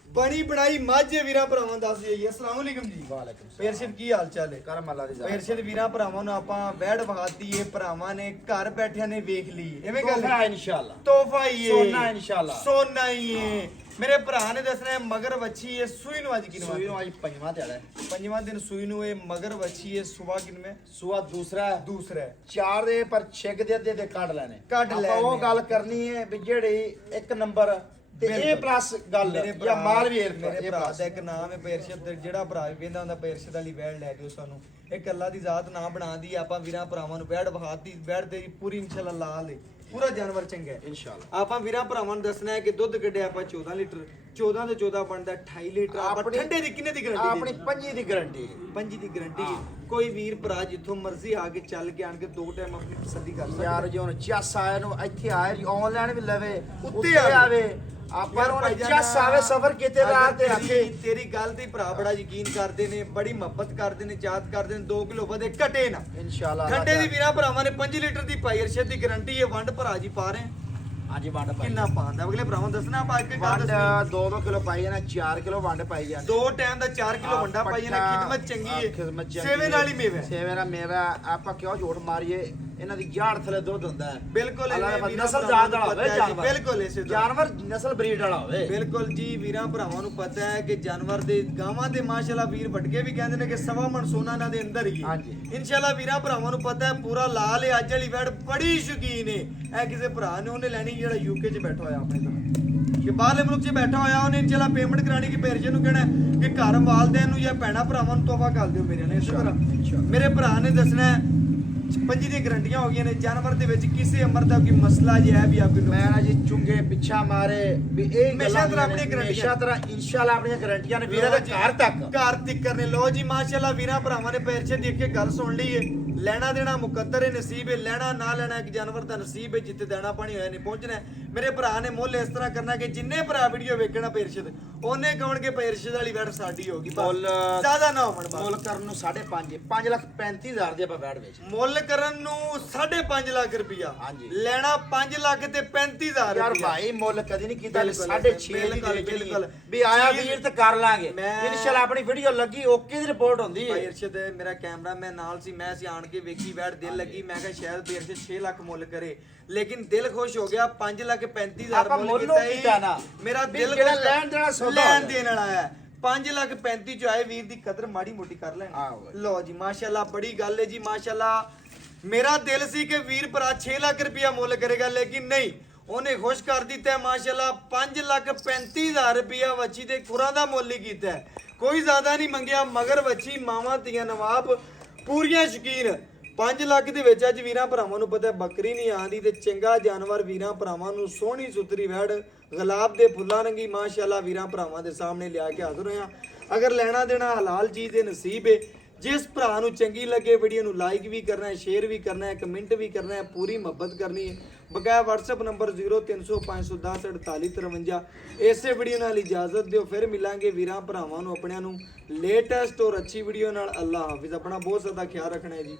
ਬਣੀ ਬਣਾਈ ਮੱਝ ਵੀਰਾਂ ਭਰਾਵਾਂ ਦੱਸ ਜਾਈਏ। ਅਸਲਾਮ ਅਲੈਕੁਮ ਜੀ। ਵਾਲੇਕੁਮ ਪੇਰਸ਼ਦ ਕੀ ਹਾਲ ਚਾਲ ਹੈ? ਕਰਮ ਅੱਲਾ ਦੀ ਜ਼ਾਤ। ਪੇਰਸ਼ਦ ਵੀਰਾਂ ਭਰਾਵਾਂ ਨੂੰ ਆਪਾਂ ਬੈਠ ਵਹਾਤੀ ਏ, ਭਰਾਵਾਂ ਨੇ ਘਰ ਬੈਠਿਆਂ ਨੇ ਵੇਖ ਲਈ। ਐਵੇਂ ਗੱਲ ਤੋਹਫਾ ਇਨਸ਼ਾਅੱਲਾ, ਤੋਹਫਾ ਹੀ ਏ, ਸੋਨਾ ਇਨਸ਼ਾਅੱਲਾ, ਸੋਨਾ ਹੀ ਏ। ਮੇਰੇ ਭਰਾ ਨੇ ਦੱਸਣਾ ਹੈ ਮਗਰ ਵੱਛੀ ਏ। ਸੂਈ ਨੂੰ ਅੱਜ ਕਿਨਵਾ? ਸੂਈ ਨੂੰ ਅੱਜ ਪੰਜਵਾਂ ਦਿਹਾੜਾ ਹੈ। ਪੰਜਵਾਂ ਦਿਨ ਸੂਈ ਨੂੰ ਇਹ ਮਗਰ ਵੱਛੀ ਏ। ਸੁਬਾ ਕਿਨਵੇਂ? ਸੂਆ ਦੂਸਰਾ ਹੈ। ਦੂਸਰਾ ਹੈ। 4 ਦੇ ਪਰ ਛਿੱਕ ਦੇ ਅੱਧੇ ਤੇ ਕੱਢ ਲੈਣੇ। ਕੱਢ ਆਪਾਂ ਲੈਣੇ। ਉਹ ਗੱਲ ਕਰਨੀ ਹੈ ਵੀ ਜਿਹੜੀ 1 ਨੰਬਰ ਤੇ ਇਹ ਬਿਲਕੁਲ। ਪਲੱਸ ਗੱਲ ਮੇਰੇ ਜਾਂ ਮਾਲ ਵੀ ਮੇਰੇ ਭਰਾ ਦਾ ਇੱਕ ਨਾਮ ਹੈ ਪੇਰਸ਼ਦ। ਜਿਹੜਾ ਭਰਾ ਵੀ ਵੇਂਦਾ ਹੁੰਦਾ ਪੇਰਸ਼ਦ ਵਾਲੀ ਬੈੜ ਲੈ ਦਿਓ ਸਾਨੂੰ। ਇਹ ਅੱਲਾ ਦੀ ਜ਼ਾਤ ਨਾ ਬਣਾਦੀ ਆਪਾਂ ਵੀਰਾਂ ਭਰਾਵਾਂ ਨੂੰ ਬੈੜ ਵਹਾਤੀ। ਬੈੜ ਦੇ ਪੂਰੀ ਇਨਸ਼ਾਅੱਲਾ ਲਾਲ ਏ, ਪੂਰਾ ਜਾਨਵਰ ਚੰਗਾ ਹੈ ਇਨਸ਼ਾਅੱਲਾ। ਆਪਾਂ ਵੀਰਾਂ ਭਰਾਵਾਂ ਨੂੰ ਦੱਸਣਾ ਹੈ ਕਿ ਦੁੱਧ ਕੱਢਿਆ ਆਪਾਂ 14 ਲੀਟਰ, 14 ਤੋਂ 14 ਬਣਦਾ 28 ਲੀਟਰ। ਆਪਾਂ ਆਪਣੀ- ਠੰਡੇ ਦੀ ਕਿੰਨੇ ਦੀ ਗਾਰੰਟੀ ਆਪਣੀ ਪੰਜੀ ਦੀ ਗਾਰੰਟੀ ਹੈ। ਪੰਜੀ ਦੀ ਗਾਰੰਟੀ ਹੈ। ਕੋਈ ਵੀਰ ਭਰਾ ਜਿੱਥੋਂ ਮਰਜ਼ੀ ਆ ਕੇ ਚੱਲ ਕੇ ਆਣ ਕੇ 2 ਟਾਈਮ ਆਪਣੀ ਤਸੱਲੀ ਕਰ ਸਕਦਾ। ਯਾਰ ਜੇ ਹੁਣ ਚੱਸ ਆਏ ਨੂੰ ਇੱਥੇ ਆਏ ਜੀ ਆਨਲਾਈਨ ਵੀ ਲਵੇ, ਉੱਤੇ ਆਵੇ। ਆਪਾਂ ਯਾਰ ਨੂੰ ਭਾਈਜਾਨ, ਚੱਸ ਆਵੇ ਸਫਰ ਕੀਤੇ ਰਾਤ ਤੇ ਆਖੇ ਤੇਰੀ ਗੱਲ ਤੇ ਭਰਾ ਬੜਾ ਯਕੀਨ ਕਰਦੇ ਨੇ, ਬੜੀ ਮੁਹੱਬਤ ਕਰਦੇ ਨੇ, ਚਾਹਤ ਕਰਦੇ ਨੇ। 2 ਕਿਲੋ ਵਧੇ ਘਟੇ ਨਾ ਇਨਸ਼ਾਅੱਲਾ। ਠੰਡੇ ਦੀ ਵੀਰਾਂ ਭਰਾਵਾਂ ਨੇ 5 ਲੀਟਰ ਦੀ ਪਾਈ ਅਰਸ਼ਦ ਦੀ ਗਾਰੰਟੀ ਹੈ। ਵੰਡ ਭਰਾ ਜੀ ਪਾ ਰਹੇ ਹਾਂਜੀ ਵੰਡ ਪਾਈ। ਕਿੰਨਾ ਪਾਉਂਦਾ ਅਗਲੇ ਭਰਾਵਾਂ ਨੂੰ ਦੱਸਣਾ। ਆਪਾਂ ਇੱਕ ਗੱਲ ਵੰਡ ਦੱਸਣੀ, 2-2 ਕਿਲੋ ਪਾਈ ਜਾਣਾ, 4 ਕਿਲੋ ਵੰਡ ਪਾਈ ਜਾਣੀ। 2 ਟਾਈਮ ਦਾ 4 ਕਿਲੋ ਵੰਡਾ ਪਾਈ ਜਾਣਾ। ਖਿਦਮਤ ਚੰਗੀ ਹੈ, ਸੇਵੇ ਨਾਲ ਹੀ ਮੇਵਾ ਹੈ। ਸੇਵੇ ਨਾਲ ਮੇਵਾ। ਆਪਾਂ ਕਿਉਂ ਝੂਠ ਮਾਰੀਏ? ਇਹਨਾਂ ਦੀ ਜਾੜ ਥਲੇ ਦੁੱਧ ਹੁੰਦਾ ਹੈ। ਬਿਲਕੁਲ ਅੱਲਾ ਇਹਨੇ ਦਾ ਵੀਰਾਂ ਨਸਲ ਭਰਾਵਾਂ ਜਾਤ ਵਾਲਾ ਨੂੰ ਹੋਵੇ ਪਤਾ ਹੈ ਜੀ, ਜਾਨਵਰ। ਬਿਲਕੁਲ ਇਸੇ ਤਰ੍ਹਾਂ। ਜਾਨਵਰ ਨਸਲ ਬਰੀਡ ਵਾਲਾ ਹੋਵੇ। ਬਿਲਕੁਲ ਜੀ ਵੀਰਾਂ ਭਰਾਵਾਂ ਨੂੰ ਪਤਾ ਹੈ ਕਿ ਜਾਨਵਰ ਦੇ ਗਾਵਾਂ ਦੇ ਮਾਸ਼ਾਅੱਲਾ ਵੀਰ ਵਟਕੇ ਵੀ ਕਹਿੰਦੇ ਨੇ ਕਿ 1.25 ਮਣ ਸੋਨਾ ਇਹਨਾਂ ਦੇ ਅੰਦਰ ਹੀ ਹੈ। ਹਾਂਜੀ। ਇਨਸ਼ਾਅੱਲਾ ਵੀਰਾਂ ਭਰਾਵਾਂ ਨੂੰ ਪਤਾ ਹੈ ਪੂਰਾ ਲਾਲ ਹੈ। ਅੱਜ ਵਾਲੀ ਵੈੜ ਬੜੀ ਸ਼ੌਕੀਨ ਹੈ। ਇਹ ਕਿਸੇ ਭਰਾ ਨੇ ਉਹਨੇ ਲੈਣੀ ਜਿਹੜਾ ਯੂਕੇ 'ਚ ਬੈਠਾ ਹੋਇਆ ਆਪਣੇ ਤੋਂ, ਕਿ ਬਾਹਰਲੇ ਮੁਲਕ 'ਚ ਬੈਠਾ ਹੋਇਆ, ਉਹਨੇ ਇਨਸ਼ਾਅੱਲਾ ਪੇਮੈਂਟ ਕਰਾਣੀ ਕਿ ਪੇਰਜੇ ਨੂੰ ਕਹਿਣਾ ਕਿ ਘਰ ਵਾਲਦਿਆਂ ਨੂੰ ਜਾਂ ਭੈਣਾ ਭਰਾਵਾਂ ਨੂੰ ਤੋਹਫਾ ਕਰ ਦਿਓ ਮੇਰੇ ਨੇ। ਇਸੇ ਤਰ੍ਹਾਂ ਮੇਰੇ ਭਰਾ ਨੇ ਦੱਸਣਾ ਹੈ। ਪੰਜੀ ਦੀਆਂ ਗਰੰਟੀਆਂ ਹੋ ਗਈਆਂ ਨੇ। ਜਾਨਵਰ ਦੇ ਵਿੱਚ ਕਿਸੇ ਅਮਰ ਦਾ ਕੋਈ ਮਸਲਾ ਜੇ ਹੈ ਵੀ ਆਪਕੇ ਮੈਂ ਨਾ ਜੀ ਚੁੰਗੇ ਪਿੱਛਾ ਮਾਰੇ ਵੀ ਇਹ ਹਮੇਸ਼ਾ ਤਰ੍ਹਾਂ ਆਪਣੀਆਂ ਗਰੰਟੀਆਂ। ਹਮੇਸ਼ਾ ਤਰ੍ਹਾਂ ਇਨਸ਼ਾਅੱਲਾ ਆਪਣੀਆਂ ਗਰੰਟੀਆਂ ਨੇ ਵੀਰਾਂ ਦੇ ਘਰ ਤੱਕ। ਘਰ ਤੱਕ ਕਰਨੇ। ਲੋ ਜੀ ਮਾਸ਼ਾਅੱਲਾ ਵੀਰਾਂ ਭਰਾਵਾਂ ਨੇ ਪੈਰਛੇ ਦੇਖ ਕੇ ਗੱਲ ਸੁਣ ਲਈ ਏ। ਲੈਣਾ ਦੇਣਾ ਮੁਕੱਦਰ ਹੈ, ਨਸੀਬ ਹੈ। ਲੈਣਾ ਨਾ ਲੈਣਾ ਇੱਕ ਜਾਨਵਰ ਦਾ ਨਸੀਬ ਹੈ। ਜਿੱਥੇ ਦਾਣਾ ਪਾਣੀ ਹੋਇਆ ਨਹੀਂ ਪਹੁੰਚਣਾ ਹੈ। ਮੇਰੇ ਭਰਾ ਨੇ ਮੁੱਲ ਇਸ ਤਰ੍ਹਾਂ ਕਰਨਾ ਕਿ ਜਿੰਨੇ ਭਰਾ ਵੀਡੀਓ ਵੇਖਣਾ ਪੈਰਛਦ ਉਹਨੇ ਕਹਣਗੇ ਪੈਰਛਦ ਵਾਲੀ ਵੈਟ ਸਾਡੀ ਹੋਗੀ। ਮੁੱਲ ਜ਼ਿਆਦਾ ਨਾ ਹੋਣ ਬਸ। ਮੁੱਲ ਕਰਨ ਨੂੰ 5.5 5,35,000 ਦੇ ਆਪਾਂ ਬੈਠ ਵਿੱਚ। ਮੁੱਲ ਕਰਨ ਨੂੰ 5.5 ਲੱਖ ਰੁਪਇਆ, ਹਾਂਜੀ। ਲੈਣਾ 5 ਲੱਖ ਤੇ 35,000 ਯਾਰ ਰੁਪਇਆ। ਭਾਈ ਮੁੱਲ ਕਦੀ ਨਹੀਂ ਕੀਤਾ। ਬਿਲਕੁਲ, 6.5 ਦੀ ਬਿਲਕੁਲ, ਵੇਚਣੀ ਬਿਲਕੁਲ। ਵੀ ਆਇਆ ਚੀਜ਼- ਵੀਰ ਤੇ ਕਰ ਲਾਂਗੇ। ਮੈਂ- ਇਨਸ਼ਾਅੱਲਾ ਆਪਣੀ ਵੀਡੀਓ ਲੱਗੀ ਓਕੇ ਦੀ ਰਿਪੋਰਟ ਹੁੰਦੀ ਭਾਈ ਹੈ। ਅਰਸ਼ਦ ਮੇਰਾ ਕੈਮਰਾ ਮੈਂ ਨਾਲ ਸੀ। ਮੈਂ ਆਣ ਕੇ ਵੇਖੀ ਵੈਟ, ਦਿਲ ਲੱਗੀ। ਮੈਂ ਕਿਹਾ ਸ਼ਾਇਦ ਵੀ ਅਰਸ਼ਦ 6 ਲੱਖ ਮੁੱਲ ਕਰੇ, ਲੇਕਿਨ ਦਿਲ ਖੁਸ਼ ਹੋ ਗਿਆ। 5,35,000 ਆਪਾਂ ਮੁੱਲ ਮੁੱਲੋਂ ਕੀਤਾ ਨਾ। ਮੇਰਾ ਵੀ ਦਿਲ ਜਿਹੜਾ ਖੁਸ਼- ਲੈਣ ਦੇਣਾ ਸੌਦਾ ਲੈਣ ਹੋਇਆ। ਦੇਣ ਵਾਲਾ ਹੈ। 5,35,000 ਚ ਆਏ ਵੀਰ ਦੀ ਕਦਰ ਮਾੜੀ ਮੋਟੀ ਕਰ ਲੈਣ। ਆਹੋ। ਲਓ ਜੀ ਮਾਸ਼ਾਅੱਲਾ ਬੜੀ ਗੱਲ ਹੈ ਜੀ ਮਾਸ਼ਾਅੱਲਾ। ਮੇਰਾ ਦਿਲ ਸੀ ਕਿ ਵੀਰ ਭਰਾ 6 ਲੱਖ ਰੁਪਇਆ ਮੁੱਲ ਕਰੇਗਾ, ਲੇਕਿਨ ਨਹੀਂ, ਉਹਨੇ ਖੁਸ਼ ਕਰ ਦਿੱਤਾ ਹੈ ਮਾਸ਼ਾਅੱਲਾ। 5,35,000 ਰੁਪਇਆ ਵੱਛੀ ਦੇ ਖੁਰਾਂ ਦਾ ਮੁੱਲ ਹੀ ਕੀਤਾ ਹੈ। ਕੋਈ ਜ਼ਿਆਦਾ ਨਹੀਂ ਮੰਗਿਆ। ਮਗਰ ਵੱਛੀ ਮਾਵਾਂ ਧੀਆਂ ਨਵਾਬ ਪੂਰੀਆਂ ਸ਼ੌਕੀਨ। 5 ਲੱਖ ਦੇ ਵਿੱਚ ਅੱਜ ਵੀਰਾਂ ਭਰਾਵਾਂ ਨੂੰ ਪਤਾ ਬੱਕਰੀ ਨਹੀਂ ਆਂਦੀ ਤੇ ਚੰਗਾ ਜਾਨਵਰ ਵੀਰਾਂ ਭਰਾਵਾਂ ਨੂੰ ਸੋਹਣੀ ਸੁਥਰੀ ਵੈੜ ਗੁਲਾਬ ਦੇ ਫੁੱਲਾਂ ਰੰਗੀ ਮਾਸ਼ਾਅੱਲਾ ਵੀਰਾਂ ਭਰਾਵਾਂ ਦੇ ਸਾਹਮਣੇ ਲਿਆ ਕੇ ਹਾਜ਼ਰ ਹੋਇਆ। ਅਗਰ ਲੈਣਾ ਦੇਣਾ ਹਲਾਲ ਚੀਜ਼ ਦੇ ਨਸੀਬ ਹੈ ਜਿਸ ਭਰਾ ਨੂੰ ਚੰਗੀ ਲੱਗੇ ਵੀਡੀਓ ਨੂੰ ਲਾਈਕ ਵੀ ਕਰਨਾ ਹੈ, ਸ਼ੇਅਰ ਵੀ ਕਰਨਾ ਹੈ, ਕਮੈਂਟ ਵੀ ਕਰਨਾ ਹੈ, ਪੂਰੀ ਮੁਹੱਬਤ ਕਰਨੀ ਹੈ। ਬਕਾਇਆ WhatsApp ਨੰਬਰ 0300 510 4853। ਇਸੇ ਵੀਡੀਓ ਨਾਲ ਇਜਾਜ਼ਤ ਦਿਓ, ਫਿਰ ਮਿਲਾਂਗੇ ਵੀਰਾਂ ਭਰਾਵਾਂ ਨੂੰ ਆਪਣਿਆਂ ਨੂੰ ਲੇਟੈਸਟ ਔਰ ਅੱਛੀ ਵੀਡੀਓ ਨਾਲ। ਅੱਲਾ ਹਾਫਿਜ਼। ਆਪਣਾ ਬਹੁਤ ਜ਼ਿਆਦਾ ਖਿਆਲ ਰੱਖਣਾ ਹੈ ਜੀ।